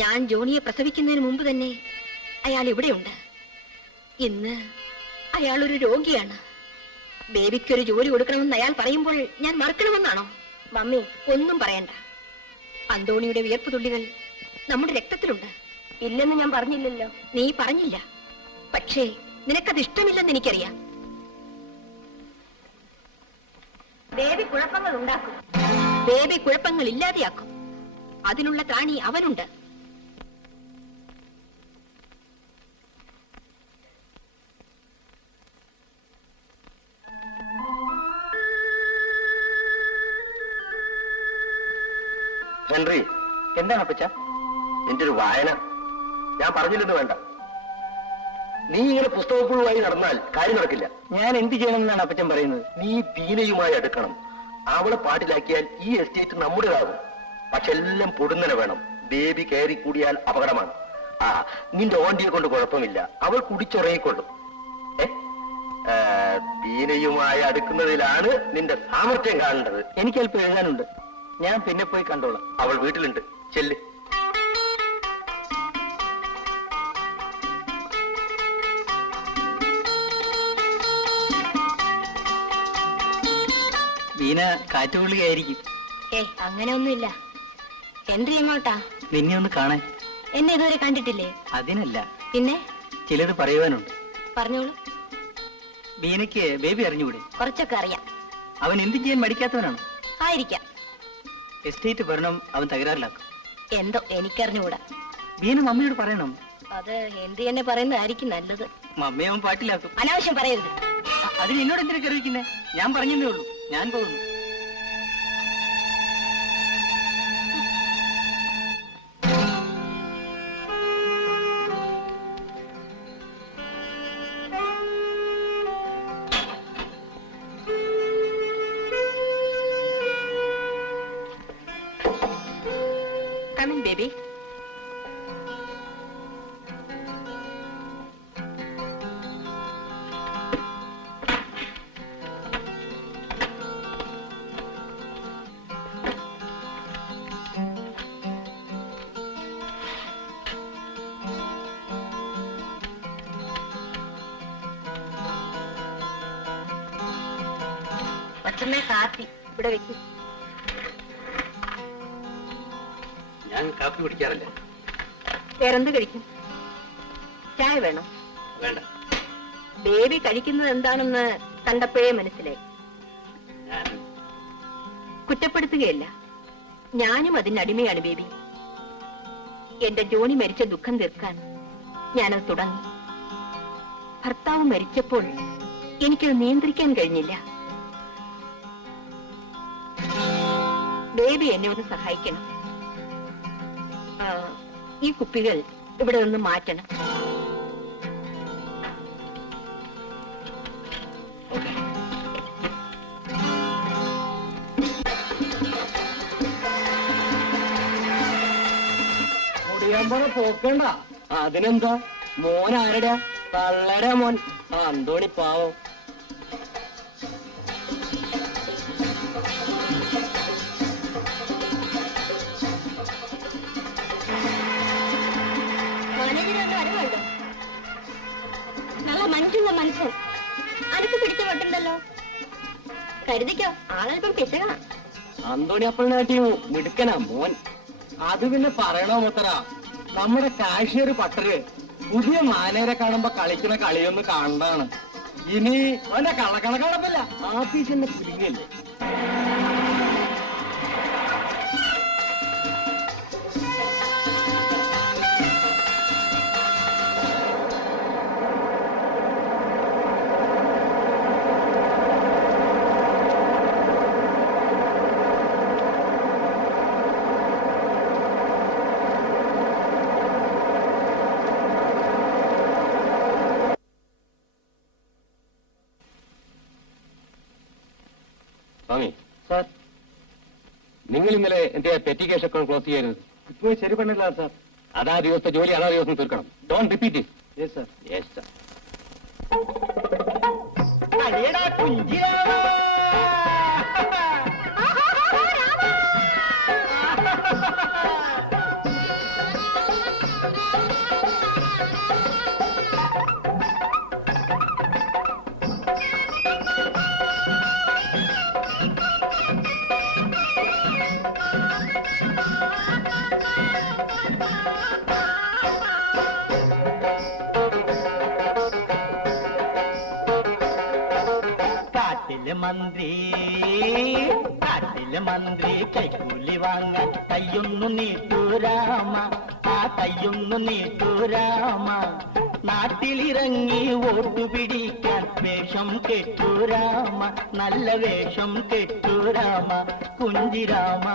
ഞാൻ ജോണിയെ പ്രസവിക്കുന്നതിന് മുമ്പ് തന്നെ അയാൾ ഇവിടെയുണ്ട്. ഇന്ന് അയാൾ ഒരു രോഗിയാണ്. ബേബിക്കൊരു ജോലി കൊടുക്കണമെന്ന് അയാൾ പറയുമ്പോൾ ഞാൻ മറക്കണമെന്നാണോ? മമ്മി ഒന്നും പറയണ്ട. അന്തോണിയുടെ വിയർപ്പ് തുള്ളികൾ നമ്മുടെ രക്തത്തിലുണ്ട്. ഇല്ലെന്ന് ഞാൻ പറഞ്ഞില്ലല്ലോ. നീ പറഞ്ഞില്ല, പക്ഷേ നിനക്കത് ഇഷ്ടമില്ലെന്ന് എനിക്കറിയാം. ബേബി കുഴപ്പങ്ങൾ ഉണ്ടാക്കും. ബേബി കുഴപ്പങ്ങൾ ഇല്ലാതെയാക്കും. അതിനുള്ള ത്രാണി അവനുണ്ട്. ഹെൻറി, എന്താണ് അപ്പച്ച? നിന്റെ ഒരു വായന ഞാൻ പറഞ്ഞില്ലെന്ന് വേണ്ട. നീ ഇങ്ങനെ പുസ്തകപ്പുഴുവായി നടന്നാൽ കാര്യം നടക്കില്ല. ഞാൻ എന്ത് ചെയ്യണമെന്നാണ് അപ്പച്ചൻ പറയുന്നത്? നീ ബീനയുമായി അടുക്കണം. അവളെ പാട്ടിലാക്കിയാൽ ഈ എസ്റ്റേറ്റ് നമ്മുടേതാകും. പക്ഷെ എല്ലാം പൊടുന്നനെ വേണം. ബേബി കയറി കൂടിയാൽ അപകടമാണ്. നിന്റെ ഓണ്ടിയെ കൊണ്ട് കുഴപ്പമില്ല, അവൾ കുടിച്ചുറങ്ങിക്കൊള്ളും. ബീനയുമായി അടുക്കുന്നതിലാണ് നിന്റെ സാമർത്ഥ്യം കാണേണ്ടത്. എനിക്ക് അല്പം എഴുതാനുണ്ട്. ഞാൻ പിന്നെ പോയി കണ്ടോളാം. അവൾ വീട്ടിലുണ്ട്, ചെല്ല്. ബീന കാറ്റുകൊള്ളുകയായിരിക്കും. അങ്ങനെ ഒന്നുമില്ല. ഹെൻറി എങ്ങോട്ടാ? നിന്നെ ഒന്ന് കാണാൻ. എന്നെ ഇതുവരെ കണ്ടിട്ടില്ലേ? അതിനല്ല, പിന്നെ ചിലത് പറയുവാനുണ്ട്. പറഞ്ഞോളൂ. ബീനയ്ക്ക് ബേബി അറിഞ്ഞുകൂടെ? കുറച്ചൊക്കെ അറിയാം. അവൻ എന്ത് ചെയ്യാൻ മടിക്കാത്തവനാണ്. ആയിരിക്കാം. എസ്റ്റേറ്റ് ഭരണം അവൻ തകരാറിലാക്കും. എന്തോ എനിക്കറിഞ്ഞുകൂടാ. ബീന മമ്മിയോട് പറയണം. അത് ഹെൻറി എന്നെ പറയുന്നതായിരിക്കും നല്ലത്. മമ്മി അവൻ പാട്ടിലാക്കും. അനാവശ്യം പറയരുത്. അതിന് എന്നോട് എന്തിനാ കറിയിക്കുന്നേ? ഞാൻ പറഞ്ഞതേ ഉള്ളൂ. ഞാൻ പോകുന്നു. Come in, baby. കൊച്ചമ്മേ, കാപ്പി ഇവിടെ വെക്കും. ഞാൻ കാപ്പി കുടിക്കാറില്ല. വേറെന്ത് കഴിക്കും? ചായ വേണം? വേണ്ട. ബേബി കഴിക്കുന്നത് എന്താണെന്ന് കണ്ടപ്പോഴേ മനസ്സിലായി. ഞാൻ കുറ്റപ്പെടുത്തുകയല്ല, ഞാനും അതിന് അടിമയാണ് ബേബി. എന്റെ ജോണി മരിച്ച ദുഃഖം തീർക്കാൻ ഞാനത് തുടങ്ങി. ഭർത്താവ് മരിച്ചപ്പോൾ എനിക്കത് നിയന്ത്രിക്കാൻ കഴിഞ്ഞില്ല. ബേബി എന്നെ ഒന്ന് സഹായിക്കണം. ഈ കുപ്പികൾ ഇവിടെ നിന്ന് മാറ്റണം. ഒടിയാമ്പറ പോക്കണ്ട. അതിനെന്താ? മോൻ ആരടാ? തള്ളരാ മോൻ. അന്തോണി പാവം. മനുഷ്യൻ അനക്ക് പിടിച്ച പൊട്ടുണ്ടല്ലോ. കരുതിക്കോ, ആളല്പം പിശകാ. അന്തോണി അപ്പളിനാട്ടിയും മിടുക്കനാ മോൻ. അത് പിന്നെ പറയണോ മുത്തറ, നമ്മുടെ കാഷ്യർ പട്ടര് പുതിയ മാനേരെ കാണുമ്പോ കളിക്കുന്ന കളിയൊന്ന് കാണാണ്. ഇനി അവന്റെ കള്ളക്കണക്കണപ്പല്ല, ആഫീസിന്റെ കുലിങ്ങല്ലേ. സ്വാമി സാർ, നിങ്ങൾ ഇന്നലെ എന്റെ പെറ്റി കേസ് അക്കൗണ്ട് ക്ലോസ് ചെയ്യരുത്. ഇപ്പൊ ശരി പണില്ല സാർ. അതാ ദിവസത്തെ ജോലി അതാ ദിവസം തീർക്കണം. Don't repeat it. Yes sir. Yes sir. കാട്ടിലെ മന്ത്രി കൈക്കൂലി വാങ്ങാൻ കയ്യൊന്നു നീട്ടൂരാമ, ആ കയ്യൊന്നു നീട്ടൂരാമ. നാട്ടിലിറങ്ങി വോട്ടു പിടിക്കാൻ വേഷം കെട്ടൂരാമ, നല്ല വേഷം കെട്ടൂരാമ. കുഞ്ചിരാമ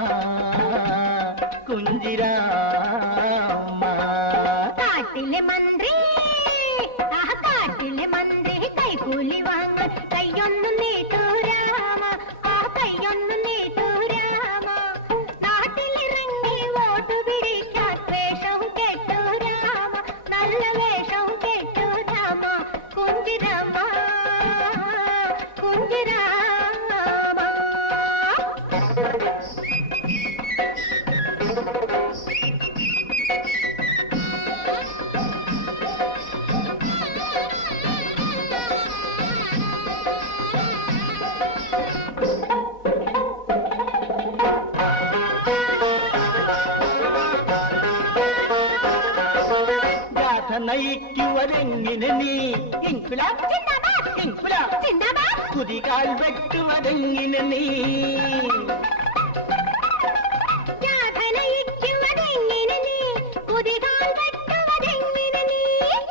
കുഞ്ചിരാമ. കാട്ടിലെ മന്ത്രി, ആ കാട്ടിലെ മന്ത്രി കൈക്കൂലി വാങ്ങാൻ കയ്യൊന്നു നീട്ടൂരാമ, ആ കയ്യൊന്നു നീട്ടൂരാമ. നാട്ടിലിറങ്ങി വോട്ടു പിടിക്കാൻ വേഷം കെട്ടൂരാമ, നല്ല വേഷം കെട്ടൂരാമ. കുഞ്ചിരാമ കുഞ്ചിരാമ. നയിക്കുവതെങ്ങിനെ നീ ഇൻകുലാബ് ഇൻകുലാബ് കുതികാൽ വെട്ടുവതെങ്ങിനെ നീ.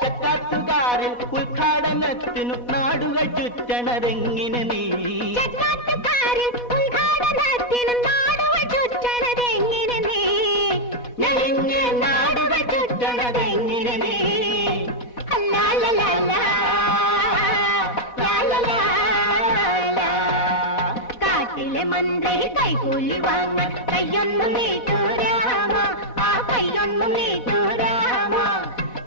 ചെക്കാട്ടുകാരിൽ ഉദ്ഘാടനത്തിനു നാടുകൾ ചുറ്റണതെങ്ങിനെ നീ. ഞെളിഞ്ഞ് നാടുകൾ ചുറ്റണതെങ്ങിനെ നീ. കാട്ടിലെ മന്ത്രി കൈക്കൂലി വാങ്ങാൻ കയ്യൊന്നു നീട്ടൂരാമ, ആ കയ്യൊന്നു നീട്ടൂരാമ.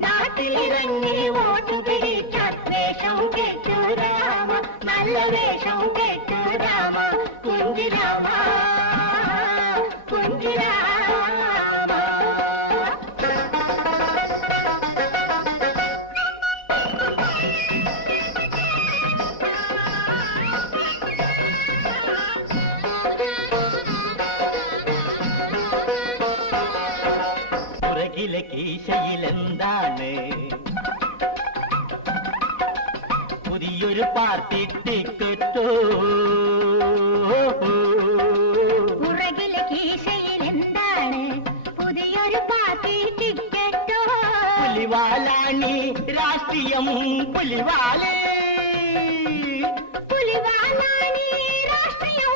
നാട്ടിലിറങ്ങി വോട്ടു പിടിക്കാൻ വേഷം കെട്ടൂരാമ, നല്ല വേഷം കെട്ടൂരാമ. കുഞ്ചിരാമ കുഞ്ചിരാമ. പുറകിലെ കീശയിലെന്താണ് പുതിയൊരു പാർട്ടി ടിക്കറ്റോ? പുറകിലെ കീശയിലെന്താണ് പുതിയൊരു പാർട്ടി ടിക്കറ്റോ? പുലിവാലാണി രാഷ്ട്രീയം പുലിവാലേ. പുലിവാലാണി രാഷ്ട്രീയം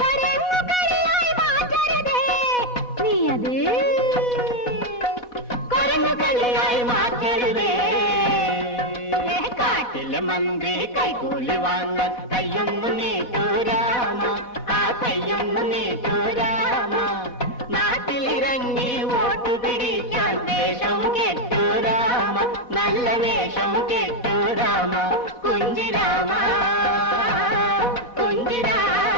കൊരങ്ങുകളിയായി മാറ്റരുതേ നീ. അത് കൊരങ്ങുകളിയായി മാറ്റരുതേ. കാട്ടിലെ മന്ത്രി കൈക്കൂലി വാങ്ങാൻ കയ്യൊന്നു നീട്ടൂരാമ, ആ കയ്യൊന്നു നീട്ടൂരാമ. നാട്ടിലിറങ്ങി വോട്ടു പിടിക്കാൻ വേഷം കെട്ടൂരാമ, നല്ല വേഷം കെട്ടൂരാമ. കുഞ്ചിരാമ കുഞ്ചിരാമ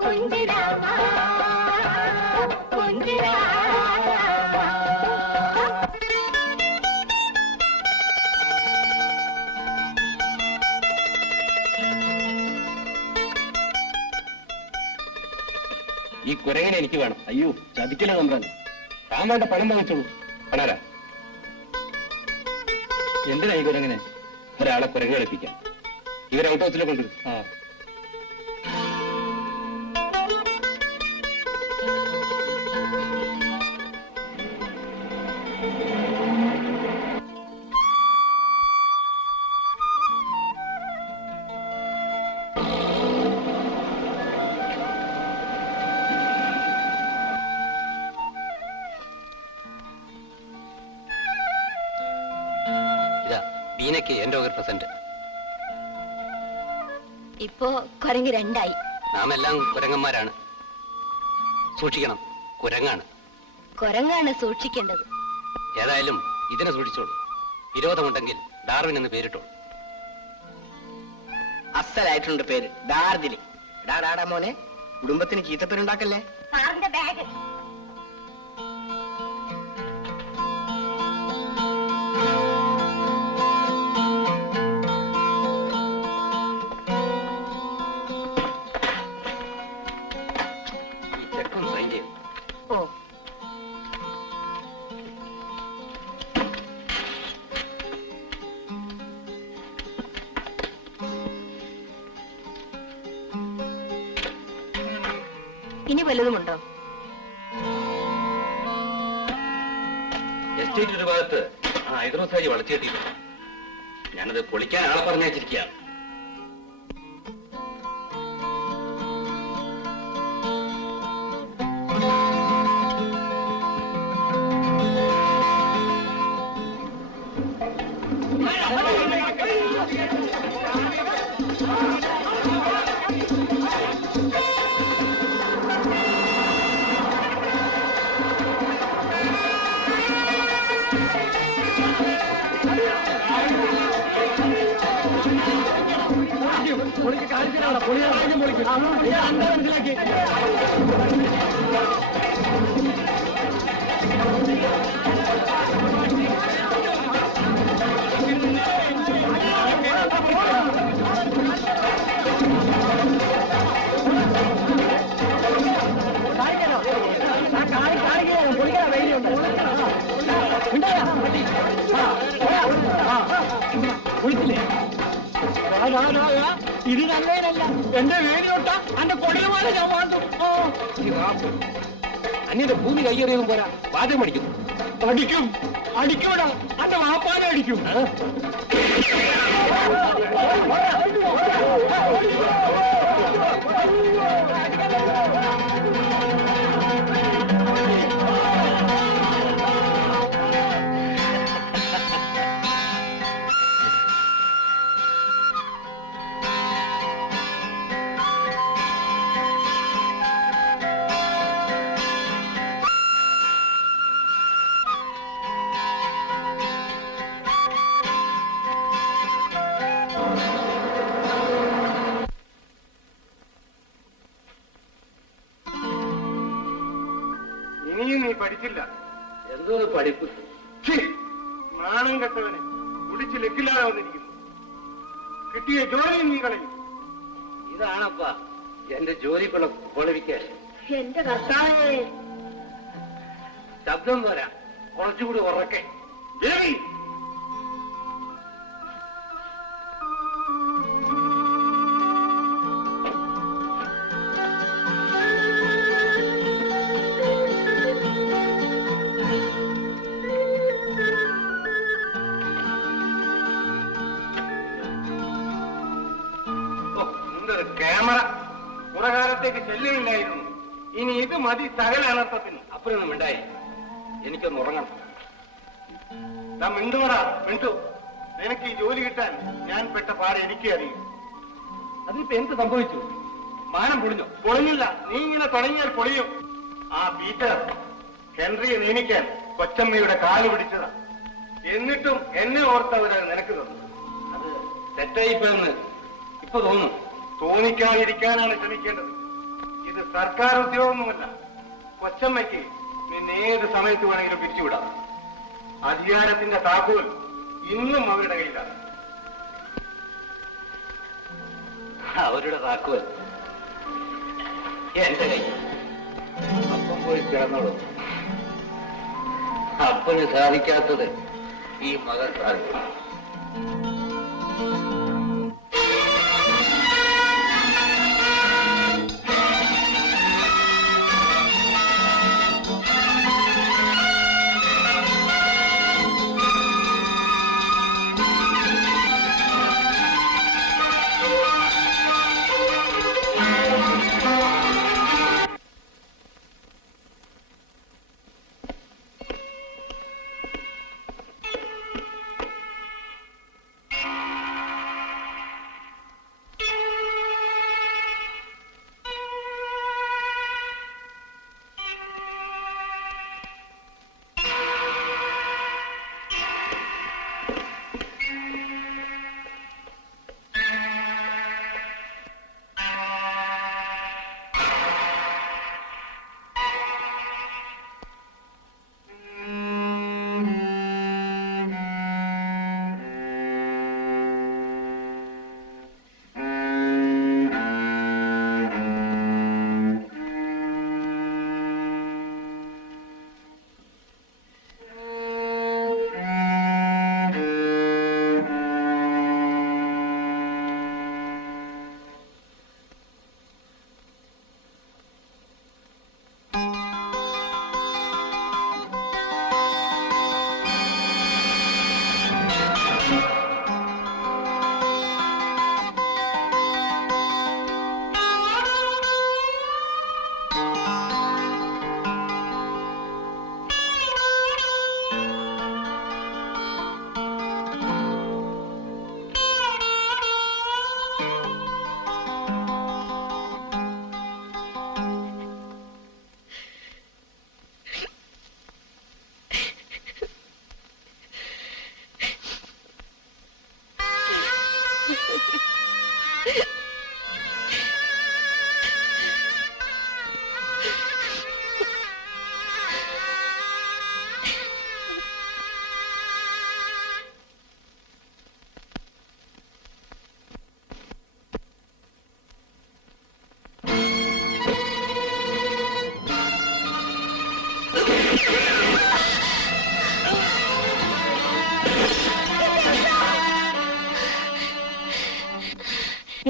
കുഞ്ചിരാമ കുഞ്ചിരാമ. കുരങ്ങനെ എനിക്ക് വേണം. അയ്യോ ചതിക്കല തമ്പ്രാൻ. താൻ വേണ്ട പണം വാങ്ങിച്ചോളൂ. പണാരാ എന്തിനാ ഈ കുരങ്ങനെ ഒരാളെ കുരങ്ങ് കളിപ്പിക്കാം? ഇവരെ ഔട്ട് ഹൗസിലെ കൊണ്ടുവരും. ആ ബീനയ്ക്ക് എന്റെ ഒരു പ്രസന്റ്. ഇപ്പോ കുരങ്ങ് രണ്ടായി. നാം എല്ലാം കുരങ്ങന്മാരാണ്. സൂക്ഷിക്കണം, കുരങ്ങാണ്. കുരങ്ങാണ് സൂക്ഷിക്കേണ്ടത്. ഏതായാലും ഇതിനെ സൂക്ഷിച്ചോളൂ. വിരോധമുണ്ടെങ്കിൽ ഡാർവിൻ എന്ന് പേരിട്ടോളൂ. അസലായിട്ടുണ്ട് പേര്, ഡാർജിലി. ഡാടാ മോനെ, കുടുംബത്തിന് ചീത്തപ്പേരുണ്ടാക്കല്ലേ. സാറിന്റെ ബാഗ്. ഈ ചെക്കും സൈൻ ചെയ്യും. ഓ, ഇനി വല്ലതുമുണ്ടോ? എസ്റ്റേറ്റ് ഒരു ഭാഗത്ത് ഹൈദ്രോസാജി വളച്ചു കെട്ടിയിട്ടുണ്ട്. ഞാനത് പൊളിക്കാൻ ആളെ പറഞ്ഞയച്ചിരിക്കുകയാണ്. ഇത് നല്ലതല്ല. എന്റെ വേദിയോട്ട എന്റെ കൊടിയമാല ഞാൻ വാങ്ങും. അന്യന്റെ ഭൂമി കയ്യേറിയതും പോരാ, വാദം അടിക്കുന്നു. അടിക്കും, അടിക്കൂടാ. എന്റെ വാപ്പാല അടിക്കും. ഇനിയും നീ പഠിച്ചില്ല. എന്തോ പഠിപ്പ്. നാണം കെട്ടവനെ കുടിച്ച് ലക്കില്ലാതെ വന്നിരിക്കുന്നു. കിട്ടിയ ജോലിയും നീ കളയും. ഇതാണപ്പാ എന്റെ ജോലിക്കുള്ള ക്വാളിഫിക്കേഷൻ. എന്റെ കർത്താവേ. ശബ്ദം പോരാ, കുറച്ചുകൂടി ഉറക്കെ. ദേവി, ക്യാമറ കുറകാലത്തേക്ക് ചെല്ലുകയില്ലായിരുന്നു. ഇനി ഇത് മതി സകല അനർത്ഥത്തിന്. അപ്പുറം ഉണ്ടായി, എനിക്കൊന്ന് ഉറങ്ങണം. മിണ്ടുവടാ മിണ്ടു. നിനക്ക് ഈ ജോലി കിട്ടാൻ ഞാൻ പെട്ട പാട് എനിക്ക് അറിയും. അതിനിപ്പോ എന്ത് സംഭവിച്ചു? മാനം പൊളിഞ്ഞു? പൊളിഞ്ഞില്ല. നീ ഇങ്ങനെ തുടങ്ങിയാൽ പൊളിയും. ആ പീറ്റർ ഹെൻറിയെ നിയമിക്കാൻ കൊച്ചമ്മയുടെ കാല് പിടിച്ചതാ. എന്നിട്ടും എന്നെ ഓർത്തവരത് നിനക്ക് തന്നു. അത് തെറ്റായിപ്പോയെന്ന് ഇപ്പൊ തോന്നുന്നു. തോന്നിക്കാതിരിക്കാനാണ് ശ്രമിക്കേണ്ടത്. ഇത് സർക്കാർ ഉദ്യോഗമൊന്നുമല്ല. കൊച്ചമ്മയ്ക്ക് നിന്നെ ഏത് സമയത്ത് വേണമെങ്കിലും പിരിച്ചുവിടാം. അധികാരത്തിന്റെ താക്കോൽ ഇന്നും അവരുടെ കയ്യിലാണ്. അവരുടെ താക്കോൽ എന്റെ കൈ. അപ്പം പോയി കിടന്നോളൂ. അപ്പന് സാധിക്കാത്തത് ഈ മകൻ സാധിക്കും.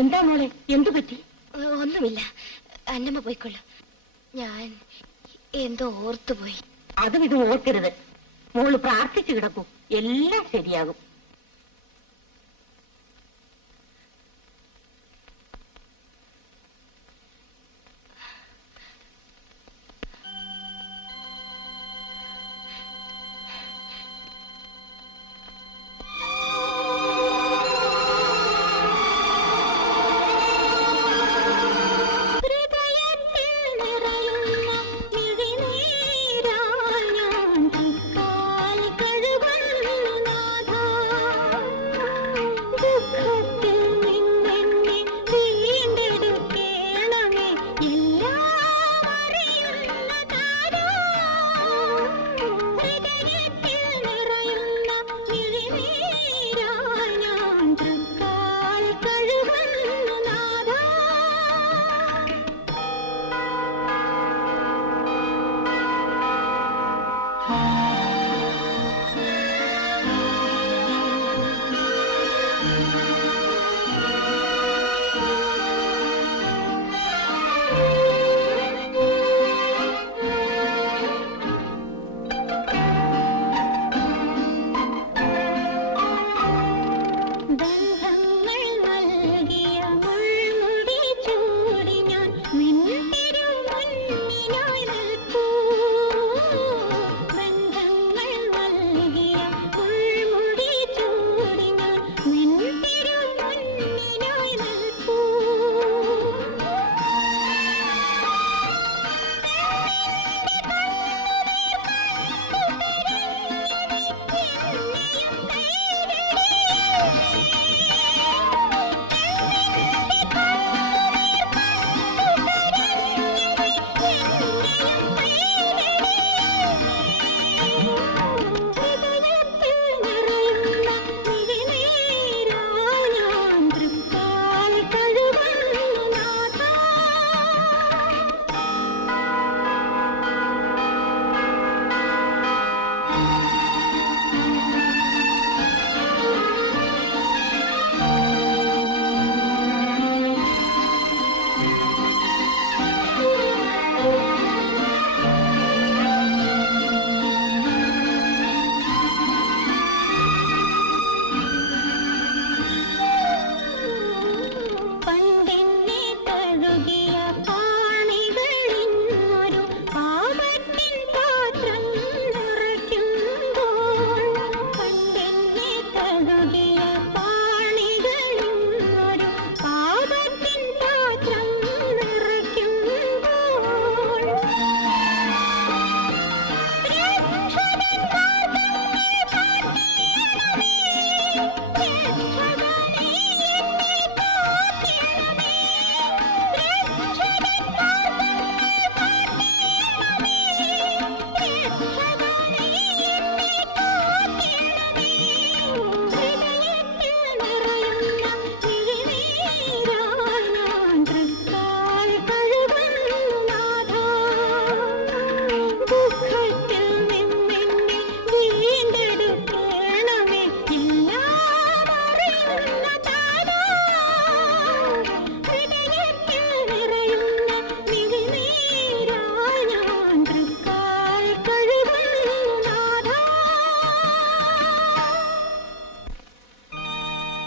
എന്താ മോളെ, എന്തു പറ്റി? ഒന്നുമില്ല, അന്നമ്മ പോയിക്കൊള്ളു. ഞാൻ എന്തോ ഓർത്തുപോയി. അതും ഇത് ഓർക്കരുത്. മോള് പ്രാർത്ഥിച്ചു കിടക്കൂ, എല്ലാം ശരിയാകും. കഴുകുന്നു നാഥ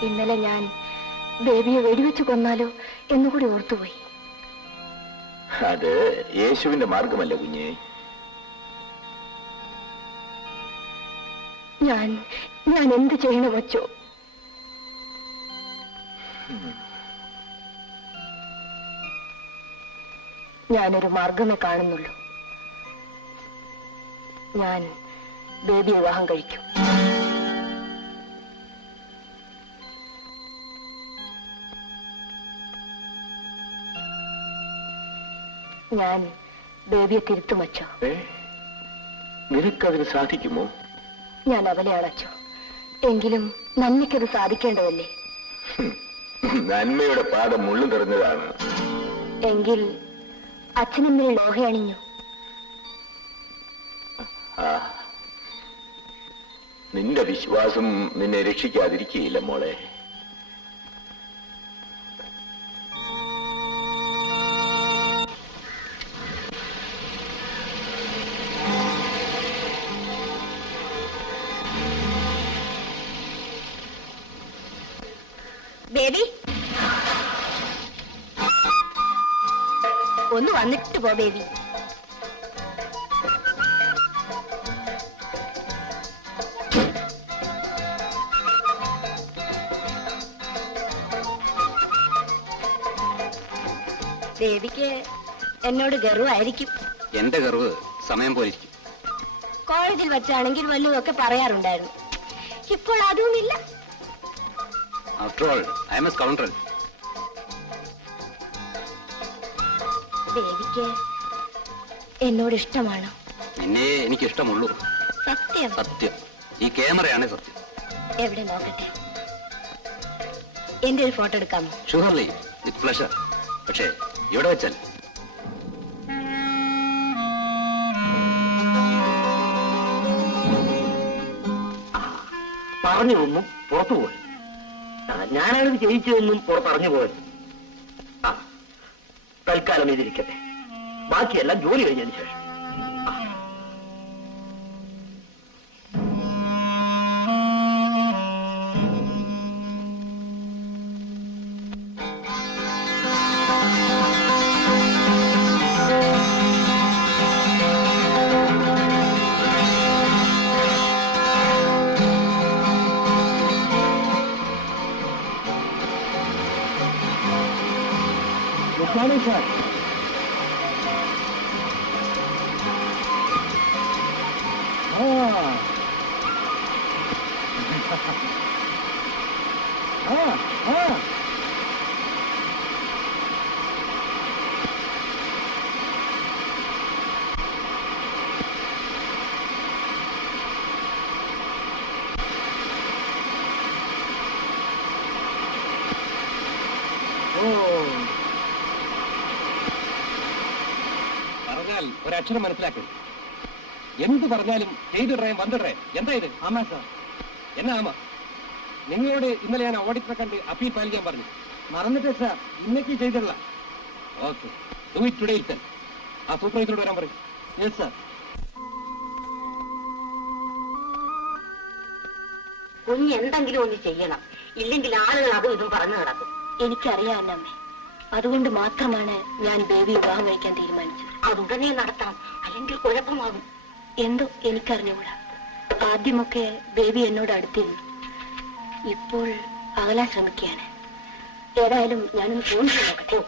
ഇന്നലെ ഞാൻ ബേബിയെ വെടിവെച്ച് കൊന്നാലോ എന്നുകൂടി ഓർത്തുപോയി. അത് യേശുവിന്റെ മാർഗമല്ല കുഞ്ഞേ. ഞാൻ എന്ത് ചെയ്യണം വച്ചോ? ഞാനൊരു മാർഗമേ കാണുന്നുള്ളൂ. ഞാൻ ബേബി വിവാഹം കഴിക്കും. ഞാൻ ബേബിയെ തിരുത്തും അച്ചോ. നിനക്കതിന് സാധിക്കുമോ? ഞാൻ അവലെയാണ് അച്ചോ. എങ്കിലും നന്ദിക്കത് സാധിക്കേണ്ടതല്ലേ? നന്മയുടെ പാദം മുള്ളു നിറഞ്ഞതാണ്. എങ്കിൽ അച്ഛനെന്തിന് ലോഹ അണിഞ്ഞു? നിന്റെ വിശ്വാസം നിന്നെ രക്ഷിക്കാതിരിക്കുകയില്ല മോളെ. ബേബി ഒന്ന് വന്നിട്ട് പോ ബേബി. ബേബിക്ക് എന്നോട് ഗർവായിരിക്കും. എന്റെ ഗർവ് സമയം പോലിരിക്കും. കോളേജിൽ വെച്ചാണെങ്കിൽ വല്ലതൊക്കെ പറയാറുണ്ടായിരുന്നു. ഇപ്പോൾ അതുമില്ല. After all I am a scoundrel. ബേബിക്ക് എന്നോട് ഇഷ്ടമാണോ? നിന്നെ എനിക്ക് ഇഷ്ടമുള്ളൂ. സത്യം? സത്യം. ഈ ക്യാമറയാണ് സത്യം. എവിടെ നോക്കട്ടെ. എന്റെ ഒരു ഫോട്ടോ എടുക്കാമോ? Surely, with pleasure. പക്ഷേ ഇവിടെ വെച്ചാൽ പറഞ്ഞു ഒന്നും പുറത്തു പോയി. ഞാനാണിത് ജയിച്ചതെന്നും പുറത്തറിഞ്ഞു പോയത്. തൽക്കാലം ഇതിരിക്കട്ടെ. ബാക്കിയെല്ലാം ജോലി കഴിഞ്ഞതിന് ശേഷം. സാർ പറഞ്ഞാൽ ഒരക്ഷരം മനസ്സിലാക്കും. എന്ത് പറഞ്ഞാലും ചെയ്തിടറേ വന്നിടറേ. എന്താ ഇത്? ആമാ സാർ. എന്നാ ആമ? നിങ്ങളോട് ഇന്നലെ ഞാൻ ഓഡിറ്ററെ കണ്ട് അപ്പീൽ പാലിക്കാൻ പറഞ്ഞു. മറന്നിട്ടേ സാർ, ഇന്നേക്ക് ചെയ്തില്ല. Okay, do it today itself. ആ സൂപ്പർവൈസറോട് വരാൻ പറയും. Yes sir. കുഞ്ഞ് എന്തെങ്കിലും ഒന്ന് ചെയ്യണം. ഇല്ലെങ്കിൽ ആളുകൾ അതും ഇതും പറഞ്ഞു കിടക്കും. എനിക്കറിയാം അമ്മേ. അതുകൊണ്ട് മാത്രമാണ് ഞാൻ ബേബി വിവാഹം കഴിക്കാൻ തീരുമാനിച്ചത്. അതുടനെ നടത്താം, അല്ലെങ്കിൽ കുഴപ്പമാകും. എന്തോ എനിക്കറിഞ്ഞുകൂടാ. ആദ്യമൊക്കെ ബേബി എന്നോട് അടുത്തിരുന്നു. ഇപ്പോൾ അകലാൻ ശ്രമിക്കുകയാണ്. ഏതായാലും ഞാനൊന്ന് ഫോൺ ചെയ്ത് നോക്കട്ടെ.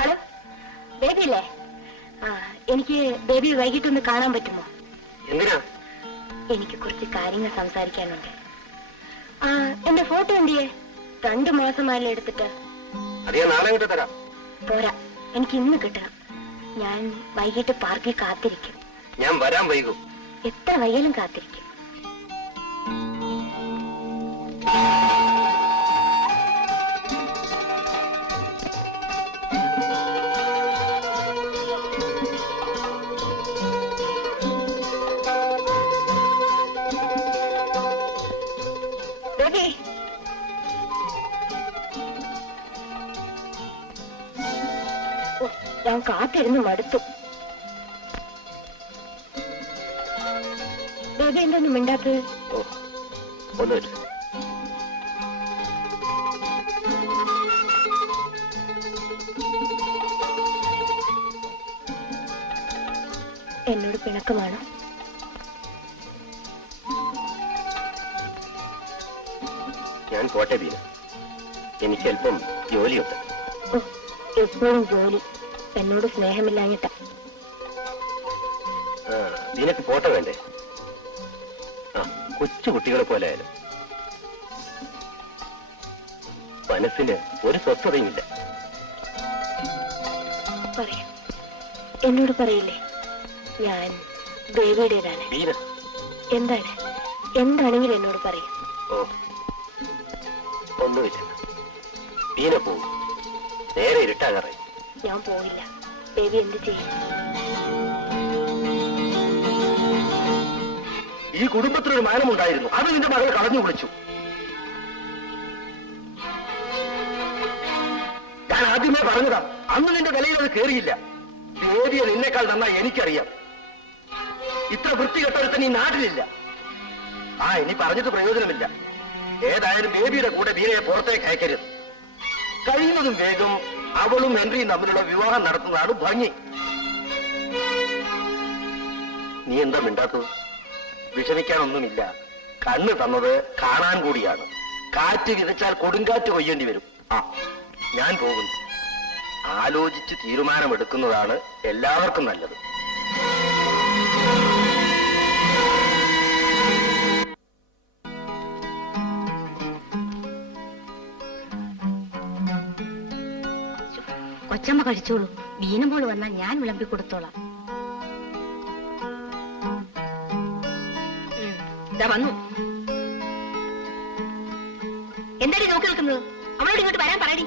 ഹലോ, ബേബി അല്ലേ? എനിക്ക് ബേബി വൈകിട്ടൊന്ന് കാണാൻ പറ്റുമോ? എന്തിനാ? എനിക്ക് കുറച്ച് കാര്യങ്ങൾ സംസാരിക്കാനുണ്ട്. എന്റെ ഫോട്ടോ എന്തിയേ? 2 മാസമായാലും എടുത്തിട്ട്. അധികം നാളെ കിട്ടി തരാം. പോരാ, എനിക്ക് ഇന്ന് കിട്ടണം. ഞാൻ വൈകിട്ട് പാർക്കിൽ കാത്തിരിക്കും. ഞാൻ വരാൻ വൈകും. എത്ര വൈകലും കാത്തിരിക്കും. ഞാൻ കാത്തിരുന്ന് മടുത്തു. ബേബി എന്തൊന്നും മിണ്ടാത്തത്? ഒന്ന് വെച്ചു. എന്നോട് പിണക്കമാണ്. ഞാൻ പോട്ടെ ബീന, എനിക്ക് അല്പം ജോലിയുണ്ട്. എപ്പോഴും ജോലി. എന്നോട് സ്നേഹമില്ലാഞ്ഞിട്ട. നിനക്ക് പോട്ടെ വേണ്ടേ? ആ, കൊച്ചു കുട്ടികളെ പോലെ ആയാലും മനസ്സിന് ഒരു സ്വസ്ഥതയുമില്ല. പറയാം, എന്നോട് പറയില്ലേ? ഞാൻ ദേവിയുടേതാണ്. ബീന, എന്താണ്? എന്താണെങ്കിലും എന്നോട് പറയും. ഓ, ഒന്നുമില്ല. ബീന പോവും, നേരെ ഇരുട്ടാകാറായി. ഞാൻ പോവില്ല. ദേവി എന്ത് ചെയ്യും? ഈ കുടുംബത്തിനൊരു മാനമുണ്ടായിരുന്നു, അത് നിന്റെ മകൾ കളഞ്ഞു കുളിച്ചു. ഞാൻ ആദ്യമേ പറഞ്ഞതാ, അന്ന് നിന്റെ വിലയിൽ അത് കയറിയില്ല. ദേവിയെ നിന്നെക്കാൾ നന്നായി എനിക്കറിയാം. ഇത്ര വൃത്തികെട്ടൊരുത്തൻ ഈ നാട്ടിലില്ല. ആ, ഇനി പറഞ്ഞിട്ട് പ്രയോജനമില്ല. ഏതായാലും ബേബിയുടെ കൂടെ ബീനയെ പുറത്തേക്ക് അയക്കരുത്. കഴിയുന്നതും വേഗം അവളും ഹെൻറിയും തമ്മിലുള്ള വിവാഹം നടത്തുന്നതാണ് ഭംഗി. നീ എന്താ മിണ്ടാത്തത്? വിഷമിക്കാനൊന്നുമില്ല. കണ്ണ് തന്നത് കാണാൻ കൂടിയാണ്. കാറ്റ് വിതച്ചാൽ കൊടുങ്കാറ്റ് കൊയ്യേണ്ടി വരും. ആ, ഞാൻ പോകുന്നു. ആലോചിച്ച് തീരുമാനമെടുക്കുന്നതാണ് എല്ലാവർക്കും നല്ലത്. കൊച്ചമ്മ കഴിച്ചോളൂ. വീണുമ്പോൾ വന്നാൽ ഞാൻ വിളമ്പി കൊടുത്തോളാം. ഇതാ വന്നു. എന്താടി നോക്കി നിൽക്കുന്നത്? അവളോട് ഇങ്ങോട്ട് വരാൻ പറയടി.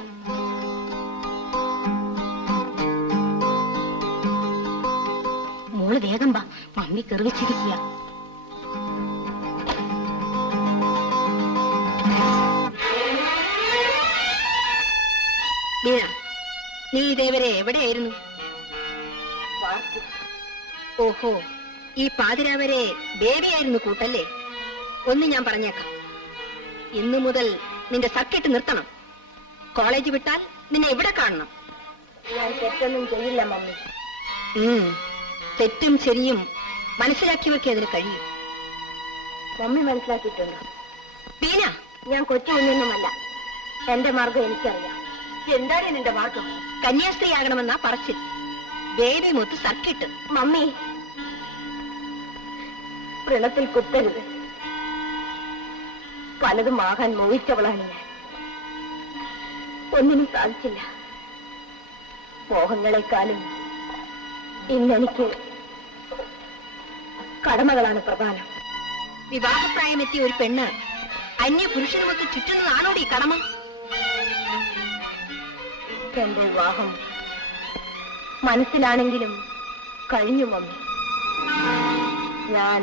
മോള് വേഗം വാ, മമ്മി കെറിവിച്ചിരിക്കുക. വീണ, നീ ഇതേവരെ എവിടെയായിരുന്നു? ഓഹോ, ഈ പാതിരാവരെ ബേബിയായിരുന്നു കൂട്ടല്ലേ? ഒന്ന് ഞാൻ പറഞ്ഞേക്കാം, ഇന്നു മുതൽ നിന്റെ സർക്കിട്ട് നിർത്തണം. കോളേജ് വിട്ടാൽ നിന്നെ എവിടെ കാണണം? ഞാൻ തെറ്റൊന്നും ചെയ്യില്ല മമ്മി. തെറ്റും ശരിയും മനസ്സിലാക്കിയവർക്ക് അതിന് കഴിയും. മമ്മി മനസ്സിലാക്കിയിട്ടുണ്ടോ? ബീന, ഞാൻ കൊച്ചു കുഞ്ഞൊന്നുമല്ല. എന്റെ മാർഗം എനിക്കറിയാം. എന്താണ് നിന്റെ മാർഗം? കന്യാസ്ത്രീയാകണമെന്നാ പറച്ചിൽ. ബേബി മൊത്ത് സർക്കിട്ട്. മമ്മി, വ്രണത്തിൽ കുത്തരുത്. പലതും ആകാൻ മോഹിച്ചവളാണ് ഞാൻ. ഒന്നിനും സാധിച്ചില്ല. മോഹങ്ങളെക്കാളും ഇന്നെനിക്ക് കടമകളാണ് പ്രധാനം. വിവാഹപ്രായമെത്തിയ ഒരു പെണ്ണ് അന്യ പുരുഷനുമൊത്ത് ചുറ്റുന്നതാണോടി കടമ? എന്റെ വിവാഹം മനസ്സിലാണെങ്കിലും കഴിഞ്ഞു മമ്മി. ഞാൻ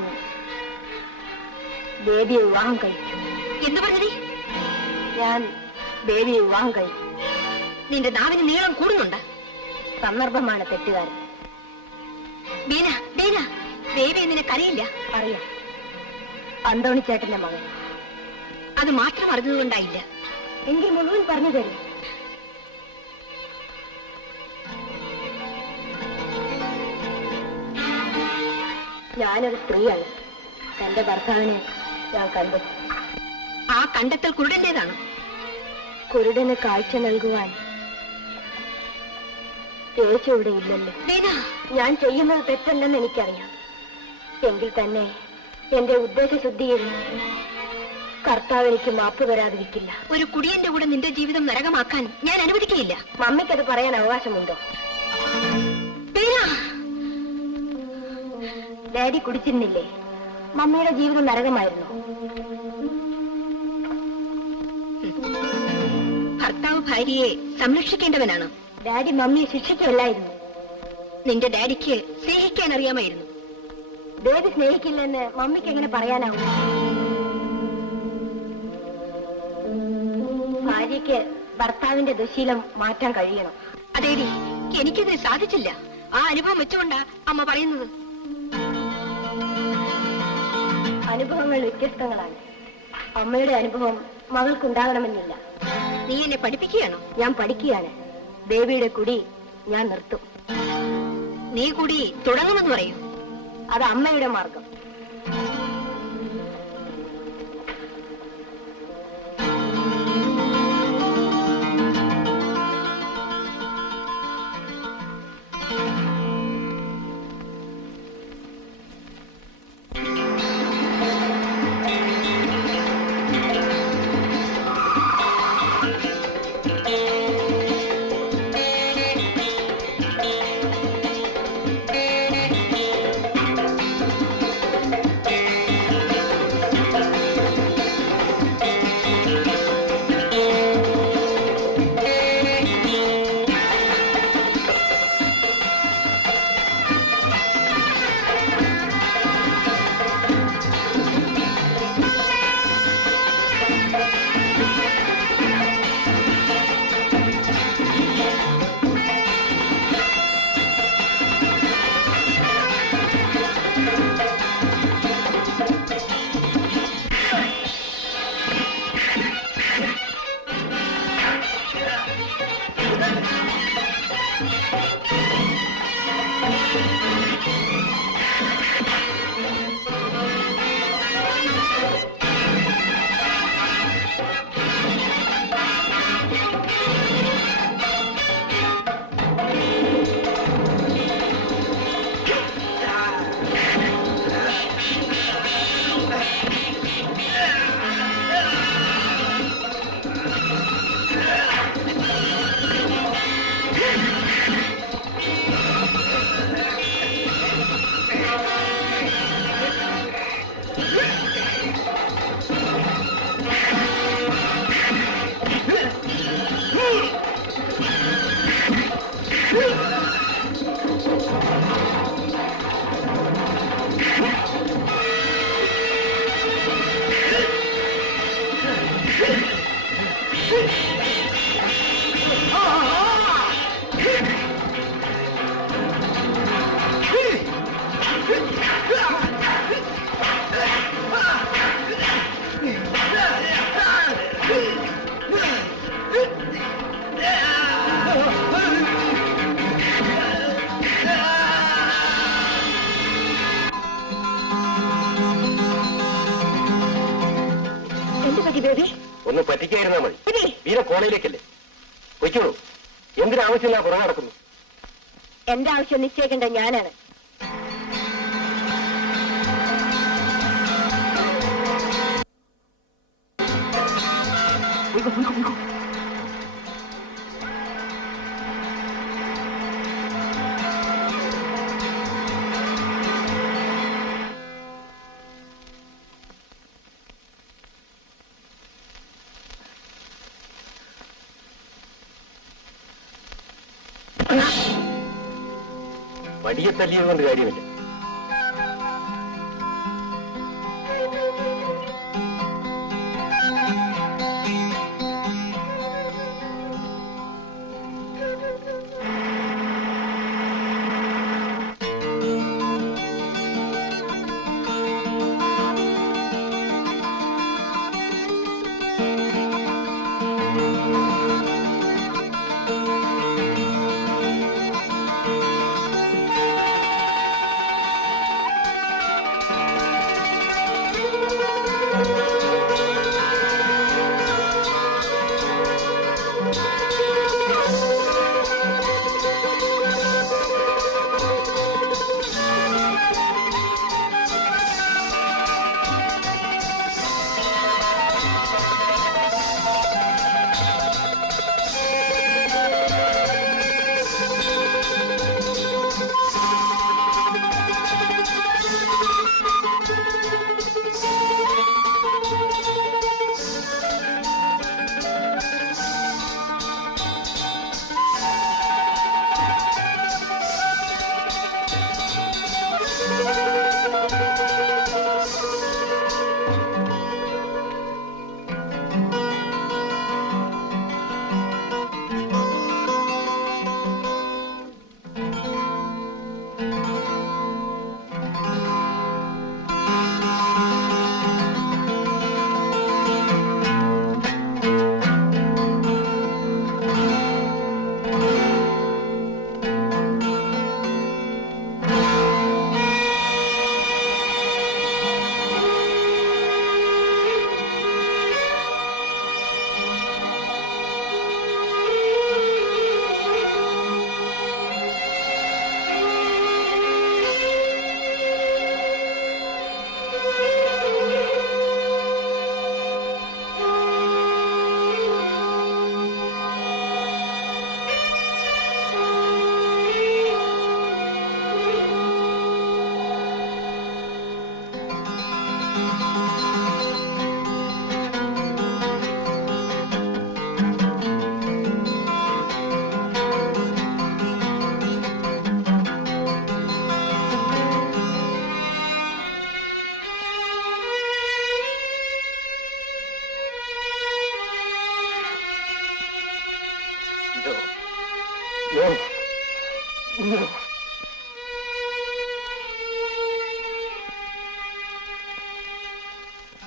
ബേബിയെ വിവാഹം കഴിച്ചു. എന്തു പറഞ്ഞടി? ഞാൻ ബേബിയെ വിവാഹം കഴിച്ചു. നിന്റെ നാവിന് നീളം കൂടുന്നുണ്ട്. സന്ദർഭമാണ് തെറ്റുകാരൻ. ബീന, ബീന, ബേബി നിനക്കറിയില്ല? അറിയാം. അന്തോണി ചേട്ടന്റെ മകൻ. അത് മാത്രം അറിഞ്ഞതുകൊണ്ടായില്ല. എങ്കിൽ മുഴുവൻ പറഞ്ഞു തരും. ഞാനൊരു സ്ത്രീയാണ്. എന്റെ ഭർത്താവിനെ ഞാൻ കണ്ടു. ആ കണ്ടെത്തൽ കുരുടന്റേതാണ്. കുരുടന് കാഴ്ച നൽകുവാൻ യേശു ഇവിടെ ഇല്ലല്ലോ. ബീന, ഞാൻ ചെയ്യുന്നത് തെറ്റല്ലെന്ന് എനിക്കറിയാം. എങ്കിൽ തന്നെ എന്റെ ഉദ്ദേശശുദ്ധിയിൽ കർത്താവ് എനിക്ക് മാപ്പ് തരാതിരിക്കില്ല. ഒരു കുടിയന്റെ കൂടെ നിന്റെ ജീവിതം നരകമാക്കാൻ ഞാൻ അനുവദിക്കുകയില്ല. മമ്മിക്കത് പറയാൻ അവകാശമുണ്ടോ? ബീന, ഡാഡി കുടിച്ചിരുന്നില്ലേ? മമ്മിയുടെ ജീവിതം നരകമായിരുന്നു. ഭർത്താവ് ഭാര്യയെ സംരക്ഷിക്കേണ്ടവനാണ്. ഡാഡി മമ്മിയെ ശിക്ഷിക്കുകയല്ലായിരുന്നു. നിന്റെ ഡാഡിക്ക് സ്നേഹിക്കാൻ അറിയാമായിരുന്നു. ഡാഡി സ്നേഹിക്കില്ലെന്ന് മമ്മിക്ക് എങ്ങനെ പറയാനാവും? ഭാര്യയ്ക്ക് ഭർത്താവിന്റെ ദുശീലം മാറ്റാൻ കഴിയണം. അതേടി, എനിക്കിത് സാധിച്ചില്ല. ആ അനുഭവം വെച്ചുകൊണ്ടാ അമ്മ പറയുന്നത്. അനുഭവങ്ങൾ വ്യത്യസ്തങ്ങളാണ്. അമ്മയുടെ അനുഭവം മകൾക്കുണ്ടാകണമെന്നില്ല. നീ എന്നെ പഠിപ്പിക്കുകയാണോ? ഞാൻ പഠിക്കുകയാണ്. ബേബിയുടെ കുടി ഞാൻ നിർത്തും. നീ കൂടി തുടങ്ങുമെന്ന് പറയൂ. അത് അമ്മയുടെ മാർഗം. ഒന്ന് പറ്റിക്കായിരുന്നാ മതി. വീര കോളേജിലേക്കല്ലേ പൊയ്ക്കോളൂ. എന്തിനാവശ്യമില്ല പുറകെ നടക്കുന്നു? എന്റെ ആവശ്യം നിശ്ചയിക്കേണ്ട ഞാനാണ്. വടിയെ തല്ലിയത് കൊണ്ട് കാര്യമില്ല.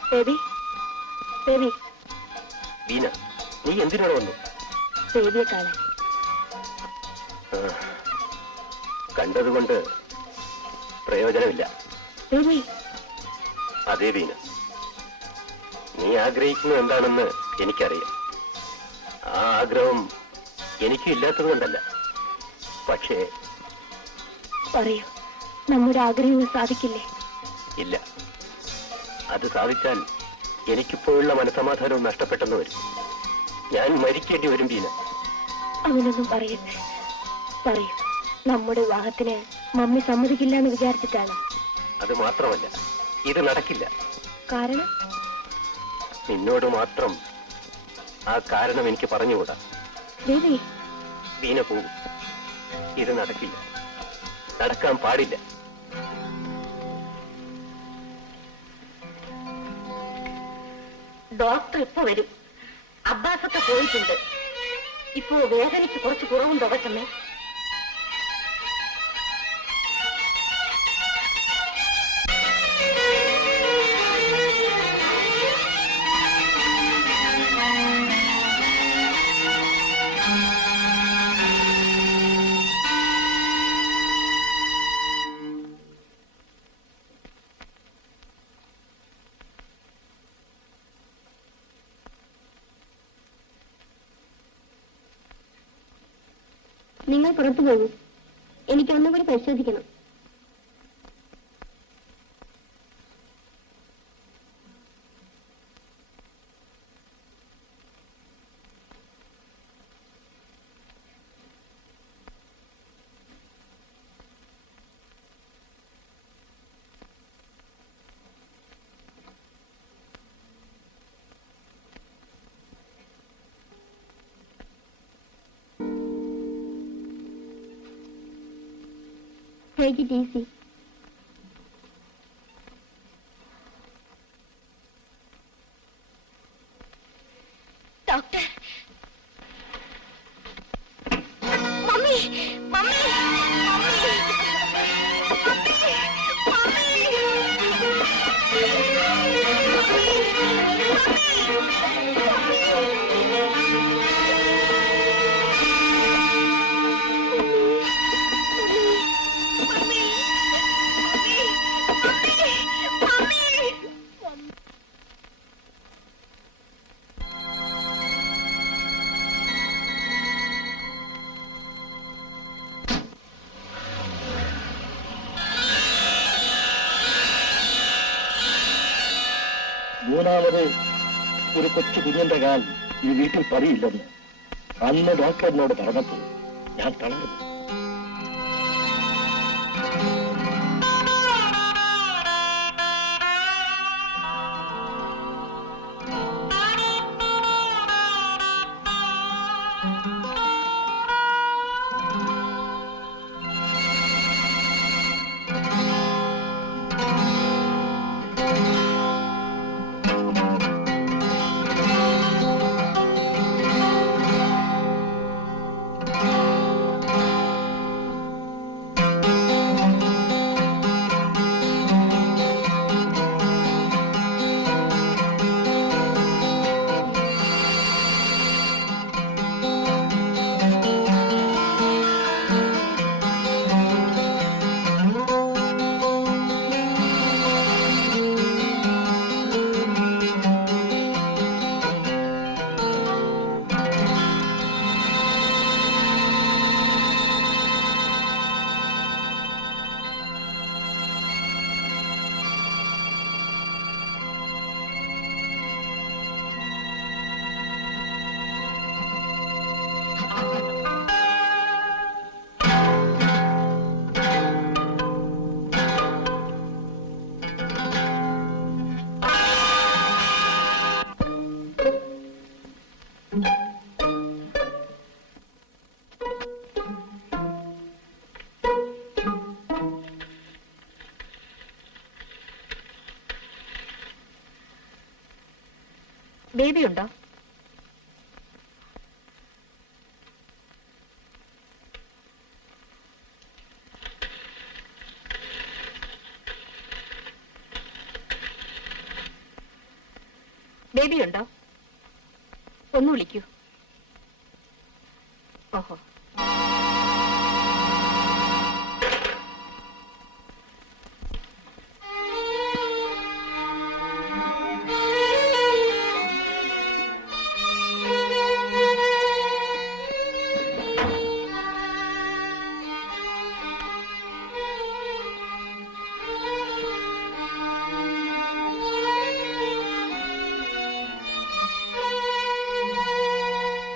ബേബി ബേബി വീണ, നീ എന്തിനാണ് വന്നു? ബേബിയെ കാണാൻ. കണ്ടതുകൊണ്ട് പ്രയോജനമില്ല. ബേബി അതേ വീണ, നീ ആഗ്രഹിക്കുന്നത് എന്താണെന്ന് എനിക്കറിയാം. ആ ആഗ്രഹം എനിക്കും ഇല്ലാത്തത് കൊണ്ടല്ല. പക്ഷേ പറയൂ, നമ്മുടെ ആഗ്രഹങ്ങൾ സാധിക്കില്ലേ? ഇല്ല, അത് സാധിച്ചാൽ എനിക്കിപ്പോഴുള്ള മനസമാധാനവും നഷ്ടപ്പെട്ടെന്ന് വരും. ഞാൻ മരിക്കേണ്ടി വരും വീണ. അവനൊന്നും പറയട്ടെ. പറയൂ, നമ്മുടെ വിവാഹത്തിന് മമ്മി സമ്മതിക്കില്ല എന്ന് വിചാരിച്ചിട്ടാണ്? അത് മാത്രമല്ല, ഇത് നടക്കില്ല. കാരണം? നിന്നോട് മാത്രം ആ കാരണം എനിക്ക് പറഞ്ഞുകൂടാ. ബേബി വീണ പോകും. ഇത് നടക്കില്ല, നടക്കാൻ പാടില്ല. ഡോക്ടർ ഇപ്പൊ വരും. അബ്ബാസൊക്കെ പോയിട്ടുണ്ട്. ഇപ്പോ വേദനയ്ക്ക് കുറച്ച് കുറവുണ്ടോ കൊച്ചമ്മേ? നിങ്ങൾ പുറത്തു പോകും. എനിക്ക് ഒന്നുകൂടി പരിശോധിക്കണം. Take it easy. Doctor, mummy mummy mummy മൂന്നാമത് ഒരു കൊച്ചു കുഞ്ഞിന്റെ കാൽ ഈ വീട്ടിൽ പതിയില്ലെന്ന് അന്ന് ഡോക്ടർ എന്നോട് പറഞ്ഞപ്പോൾ ഞാൻ തളർന്നു. ബേബി ഉണ്ടോ? ബേബി ഉണ്ടോ? ഒന്ന് വിളിക്കൂ. ഓഹോ.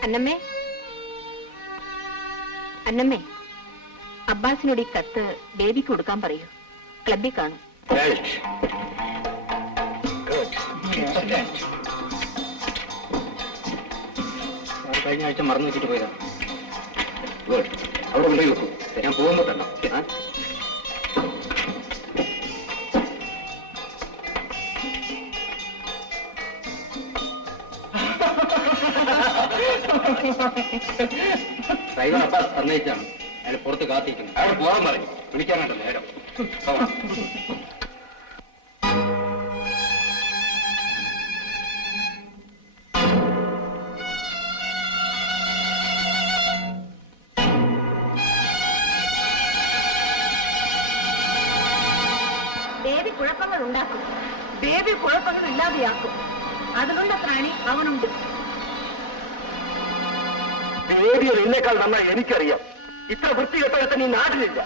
അന്നമ്മേ, അന്നമ്മേ, അബ്ബാസിനോട് ഈ കത്ത് ബേബിക്ക് കൊടുക്കാൻ പറയൂ. ക്ലബിൽ കാണും. കഴിഞ്ഞ ആഴ്ച മറന്നു വെച്ചിട്ട് പോയതാ. അവിടെ കൊണ്ടുപോയി വെക്കും. ഞാൻ പോകുമ്പോ തന്നെ. ഡ്രൈവർ അബ്ബാസ് സമ്മതിച്ചാണ്. അയാൾ പുറത്ത് കാത്തിരിക്കുന്നു. അവിടെ പോകാൻ പറയും. വിളിക്കാനായിട്ട് നേരം. ബേബി കുഴപ്പങ്ങൾ ഉണ്ടാക്കും. ബേബി കുഴപ്പങ്ങൾ ഇല്ലാതെയാക്കും. അതിനുള്ള ത്രാണി അവനുണ്ട്. ബേബിയെ നിന്നേക്കാൾ നന്നായി എനിക്കറിയാം. ഇത്ര വൃത്തികെട്ടവരെ ഈ നാട്ടിലില്ല.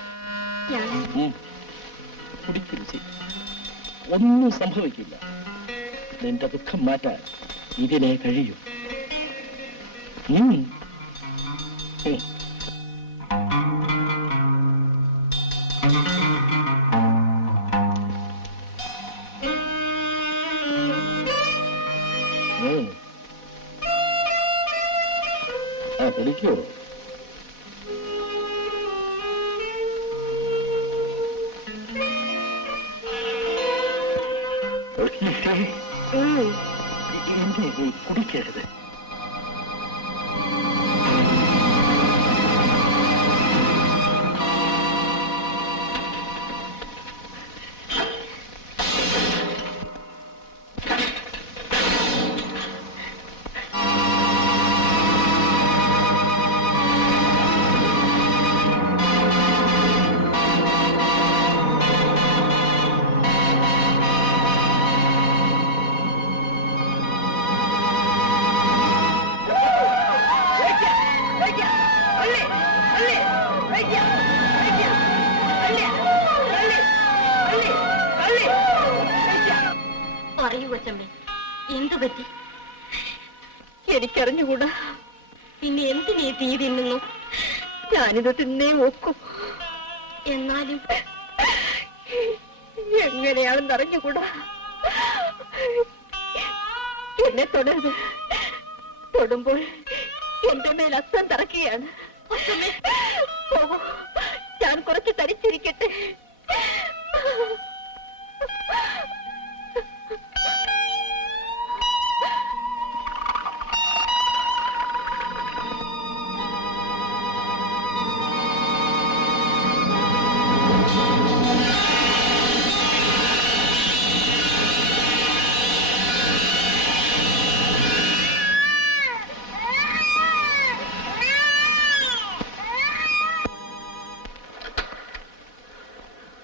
കുടിക്കരുത്. ഒന്നും സംഭവിക്കില്ല. നിന്റെ ദുഃഖം മാറ്റാൻ ഇതിനെ കഴിയും. കുടിക്കോ? എന്നെ നീ കുടിക്കരുത്. പറയൂ കൊച്ചമ്മേ, എന്തു പറ്റി? എനിക്കറിഞ്ഞുകൂടാ. പിന്നെ എന്തിനീ തീ തിന്നുന്നു? ഞാനിത് തിന്നേ നോക്കും. എന്നാലും എങ്ങനെയാണെന്ന് അറിഞ്ഞുകൂടാ. എന്നെ തൊടരുത്. തൊടുമ്പോൾ എന്റെ മേൽ അസ്വം തറക്കുകയാണ്. പോകൂ, ഞാൻ കുറച്ച് തരിച്ചിരിക്കട്ടെ.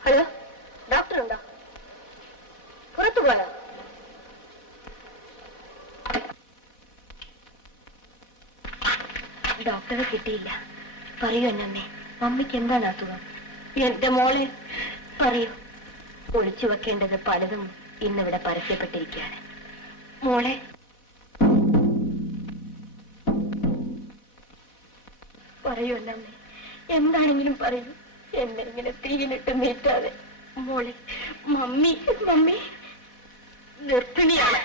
ഹലോ, ഡോക്ടറുണ്ടോ? പുറത്തു പോകാനോ? ഡോക്ടറെ കിട്ടിയില്ല. പറയൂ എന്നമ്മേ, മമ്മിക്ക് എന്താണ് അസുഖം? എന്റെ മോളെ പറയൂ. ഒളിച്ചു വെക്കേണ്ടത് പലതും ഇന്നിവിടെ പരസ്യപ്പെട്ടിരിക്കുകയാണ്. മോളെ പറയൂ എന്നമ്മേ, എന്താണെങ്കിലും പറയൂ. എന്നെ ഇങ്ങനെ തീയിലിട്ട് നീറ്റാതെ. മോളെ, മമ്മി മമ്മി ഗർഭിണിയാണ്.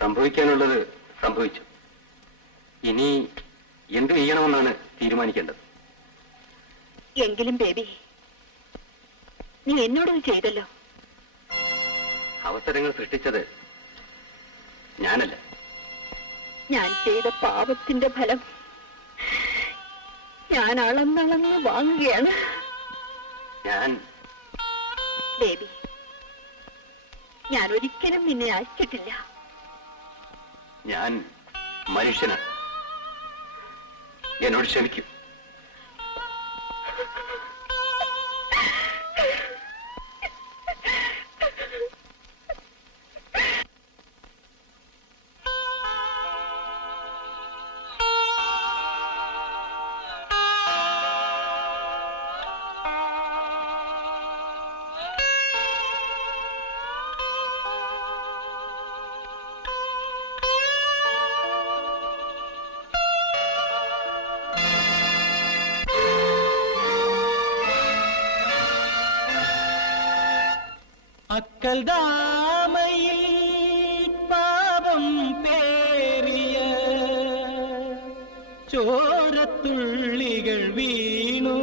സംഭവിക്കാനുള്ളത് സംഭവിച്ചു. ഇനി എന്ത് ചെയ്യണമെന്നാണ് തീരുമാനിക്കേണ്ടത്. എങ്കിലും ബേബി, നീ എന്നോടത് ചെയ്തല്ലോ. അവസരങ്ങൾ സൃഷ്ടിച്ചത് ഞാനല്ല. ഞാൻ ചെയ്ത പാപത്തിന്റെ ഫലം ഞാൻ അളന്നളന്ന് വാങ്ങുകയാണ്. ബേബി, ഞാൻ ഒരിക്കലും നിന്നെ അയച്ചിട്ടില്ല. ഞാൻ മനുഷ്യനാണ്. എന്നോട് ക്ഷമിക്കൂ. അക്കൽ ദാമയിൽ പാപം പേറിയ ചോരത്തുള്ളികൾ വീണു.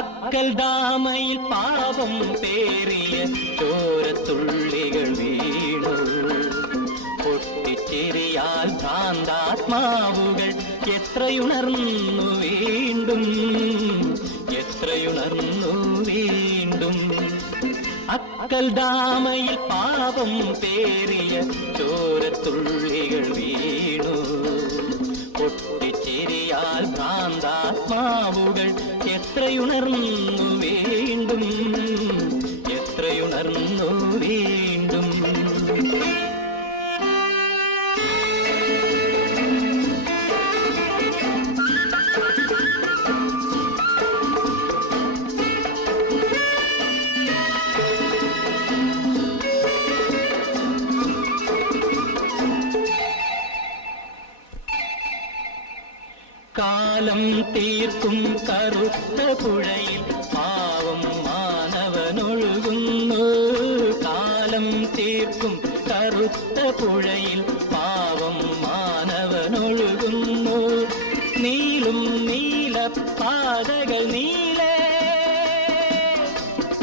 അക്കൽ ദാമയിൽ പാപം പേറിയ ചോരത്തുള്ളികൾ വീണു. പൊട്ടിച്ചിരിയാൽ ഭ്രാന്താത്മാവുകൾ എത്രയുണർന്നു വീണ്ടും, എത്രയുണർന്നു വീണ്ടും. അക്കൽ ദാമയിൽ പാപം പേറിയ ചോരത്തുള്ളികൾ വീണു. പൊട്ടിച്ചിരിയാൽ ഭ്രാന്താത്മാവുകൾ എത്രയുണർന്നു വീണ്ടും, എത്രയുണർന്നു വീണ്ടും. കാലം തീർക്കും കറുത്ത പുഴയിൽ പാവം മാനവനൊഴുകുന്നു. കാലം തീർക്കും കറുത്ത പുഴയിൽ പാവം മാനവനൊഴുകുന്നു. നീളും നീലപ്പാതകൾ നീളേ,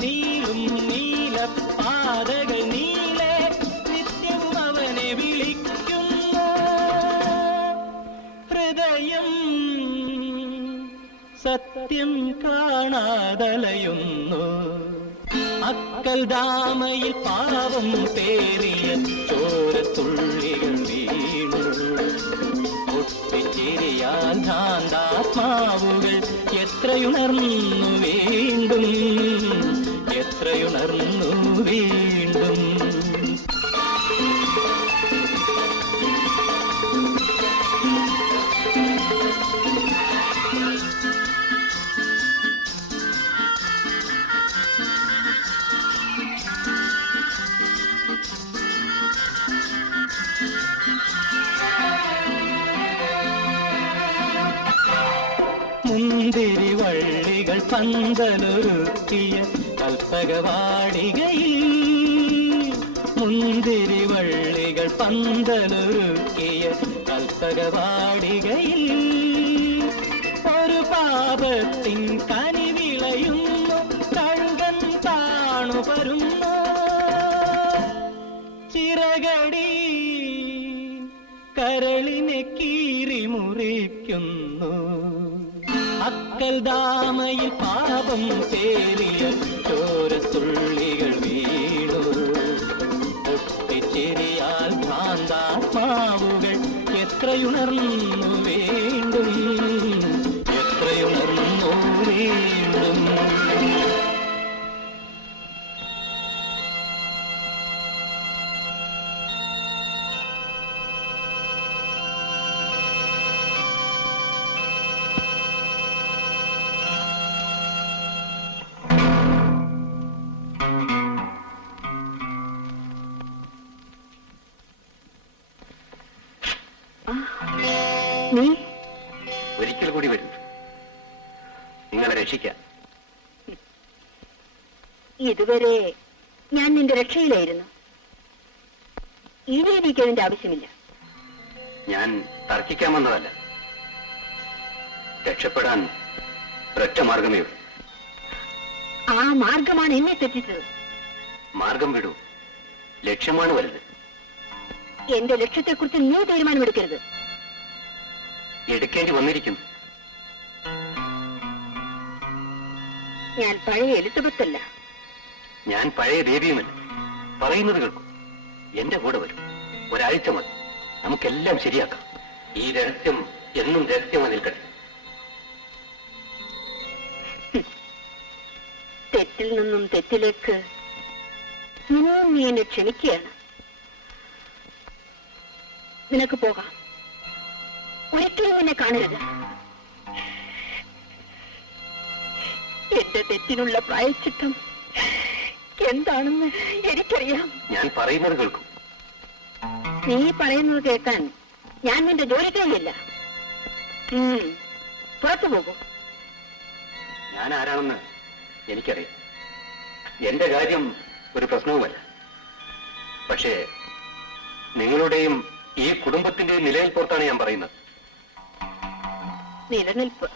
നീളും നീലപ്പാതകൾ നീളേ, നിത്യവും അവനെ വിളിക്കുന്നു. ഹൃദയം സത്യം കാണാതലയുന്നു. അക്കൽ ദാമയിൽ പാവം പേറിയ ചോരത്തുള്ളികൾ വീണു. പൊട്ടിച്ചിരിയാൽ ഭ്രാന്താത്മാവുകൾ എത്രയുണർന്നു വീണ്ടും, എത്രയുണർന്നു വീണ്ടും. മുന്തിരി വള്ളികൾ പന്തലൊരുക്കിയ കൽപ്പകവാടികയിൽ, മുന്തിരി വള്ളികൾ പന്തലൊരുക്കിയ കൽപ്പകവാടികയിൽ ഒരു പാപത്തിൻ കനി വിളയുന്നു. കഴുകൻ താണു പരുന്നു. ചിറകടി കരളിനെ കീറി മുറിക്കുന്നു. അക്കൽ ദാമയിൽ പാപം പേറിയ ചോരത്തുള്ളികൾ വീണു. പൊട്ടിച്ചിരിയാൽ ഭ്രാന്താത്മാവുകൾ എത്രയുണർന്നു വീണ്ടും, എത്രയുണർന്നു വീണ്ടും. നീ ഒരിക്കൽ കൂടി വരും നിങ്ങളെ രക്ഷിക്കാൻ. ഇതുവരെ ഞാൻ നിന്റെ രക്ഷയിലായിരുന്നു. ഇനി എനിക്ക് അതിന്റെ ആവശ്യമില്ല. ഞാൻ തർക്കിക്കാൻ വന്നതല്ല. രക്ഷപ്പെടാൻ ഒരൊറ്റ മാർഗമേ ഉള്ളൂ. ആ മാർഗമാണ് എന്നെ തെറ്റിച്ചത്. മാർഗം വിടൂ, ലക്ഷ്യമാണ് വലുത്. എന്റെ ലക്ഷ്യത്തെക്കുറിച്ച് നീ തീരുമാനമെടുക്കരുത്. എടുക്കേണ്ടി വന്നിരിക്കുന്നു. ഞാൻ പഴയ എലിസബത്ത് അല്ല. ഞാൻ പഴയ ദേവിയുമല്ല. പറയുന്നത് കേൾക്കും. എന്റെ കൂടെ വരും. ഒരാഴ്ച മതി. നമുക്കെല്ലാം ശരിയാക്കാം. ഈ രഹസ്യം എന്നും രഹസ്യമായി നിൽക്കട്ടെ. തെറ്റിൽ നിന്നും തെറ്റിലേക്ക് ഇനിയും നീ എന്നെ ക്ഷമിക്കുകയാണ്. നിനക്ക് പോകാം. ഒരിക്കലും നിന്നെ കാണരുത്. എന്റെ തെറ്റിനുള്ള പ്രായശ്ചിത്തം എന്താണെന്ന് എനിക്കറിയാം. ഞാൻ പറയുന്നത് കേൾക്കും. നീ പറയുന്നത് കേൾക്കാൻ ഞാൻ നിന്റെ ജോലിക്കാരിയല്ല. പുറത്തു പോകൂ. ഞാൻ ആരാണെന്ന് എനിക്കറിയാം. എന്റെ കാര്യം ഒരു പ്രശ്നവുമല്ല. പക്ഷേ നിങ്ങളുടെയും ഈ കുടുംബത്തിന്റെയും നിലനിൽപ്പോർത്താണ് ഞാൻ പറയുന്നത്. നിലനിൽപ്പ്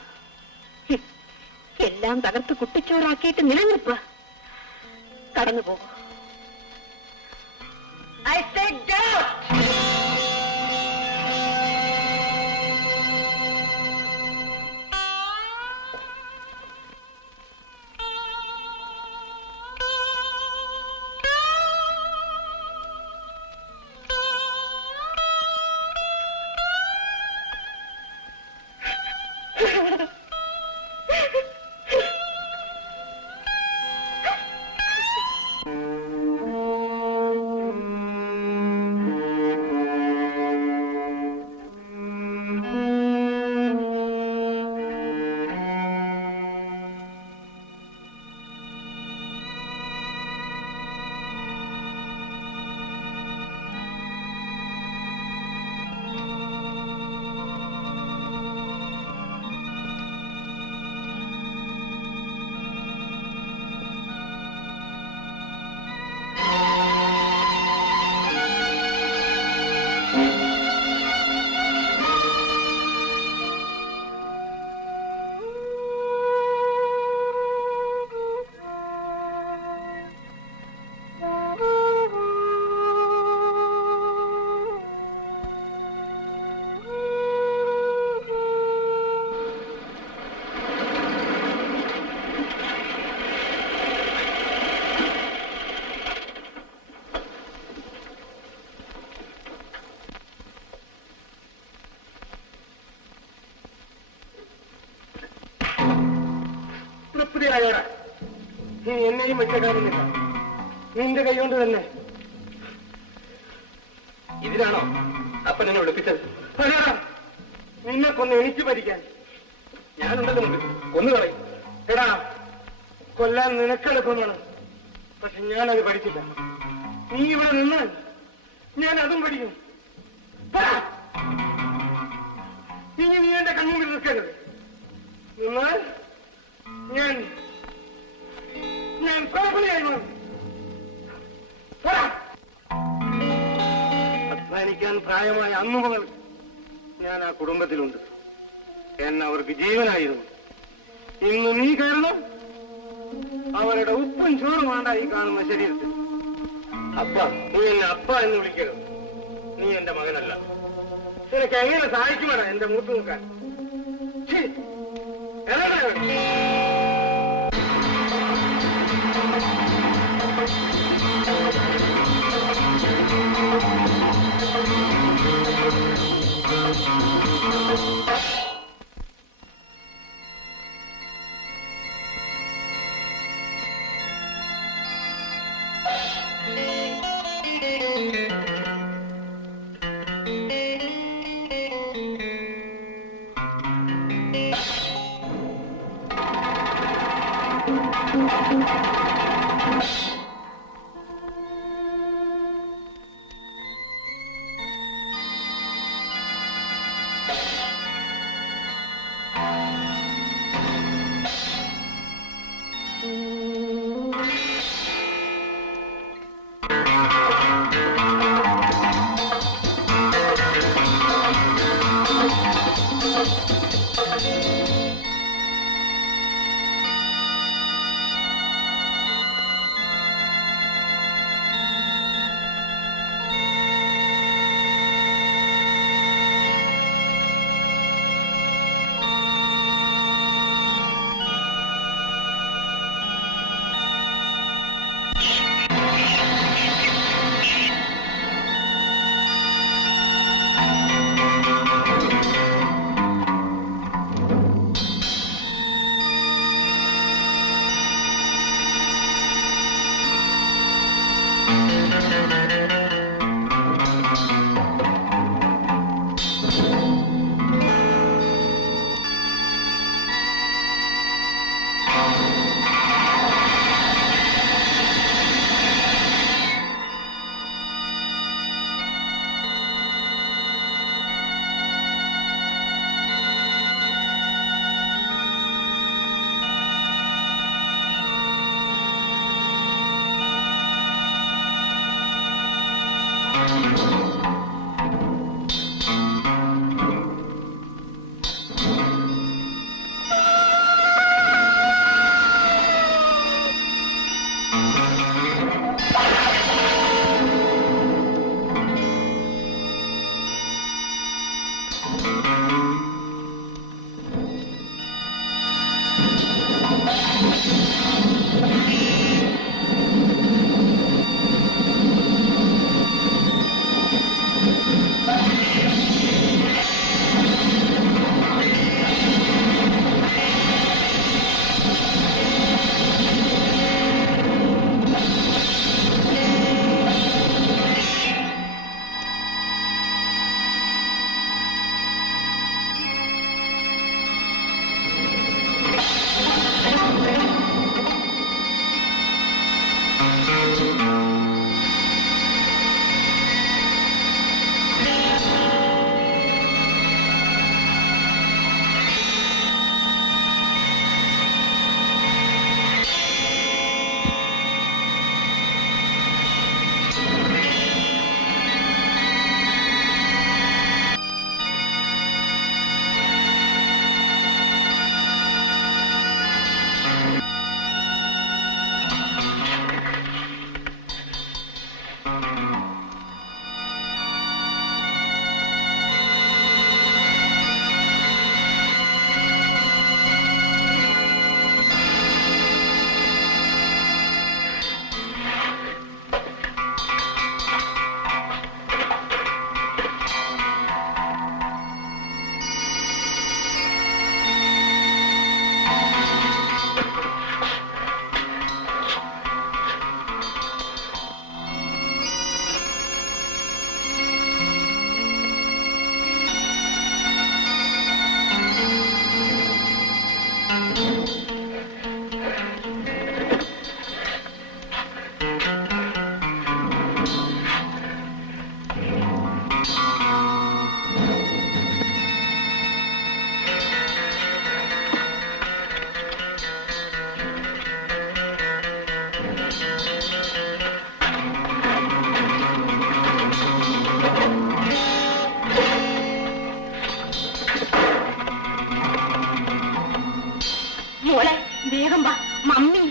എല്ലാം തകർത്ത് കുട്ടിച്ചോറാക്കിയിട്ട് നിലനിൽപ്പ്. കടന്നു പോകും. I said go! തൃപ്തിയായോടാ. നീ എന്നെയും വെച്ച കാര്യമില്ല. നിന്റെ കൈകൊണ്ട് തന്നെ. ഇതിനാണോ അപ്പൻ എന്നെ വിളിപ്പിച്ചത്? അതാ നിന്നെ കൊന്ന് എനിക്ക് ഭരിക്കാൻ. ഞാനുണ്ടല്ലോ മുമ്പിൽ. ഒന്ന് കളയും. എടാ, കൊല്ലാൻ നിനക്കെളുപ്പമാണ്. പക്ഷെ ഞാനത് പഠിച്ചില്ല. നീ ഇവിടെ നിന്നാൽ ഞാൻ അതും പഠിക്കും. ഇനി നീ എന്റെ കൺമുമ്പിൽ നിൽക്കരുത്. നിന്നാൽ ഞാൻ കൊലപ്പുലിയായി മാറും. അധ്വാനിക്കാൻ പ്രായമായ അന്നു മുതൽ ഞാൻ ആ കുടുംബത്തിലുണ്ട്. എന്നെ അവർക്ക് ജീവനായിരുന്നു. ഇന്ന് നീ കയറണം അവരുടെ ഉപ്പും ചോറും വേണ്ട ഈ കാണുന്ന ശരീരത്തിൽ. അപ്പ, നീ എന്നെ അപ്പ എന്ന് വിളിക്കരുത്. നീ എന്റെ മകനല്ല. നിനക്ക് എങ്ങനെ സഹായിക്കുമോ എന്റെ മൂത്ത് നോക്കാൻ? മോളെ വേഗം വാ, മമ്മി.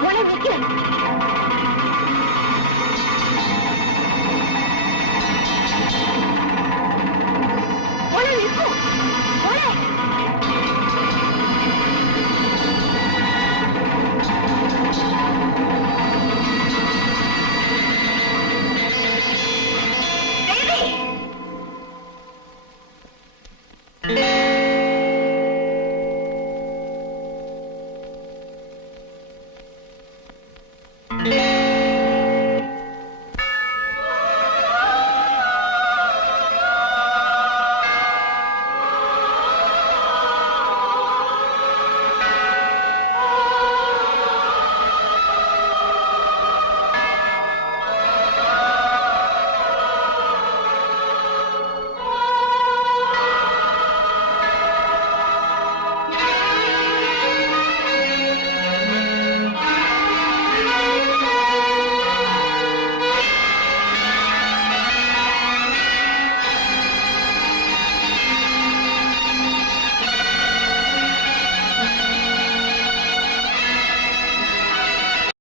മോളെ നിൽക്കണം.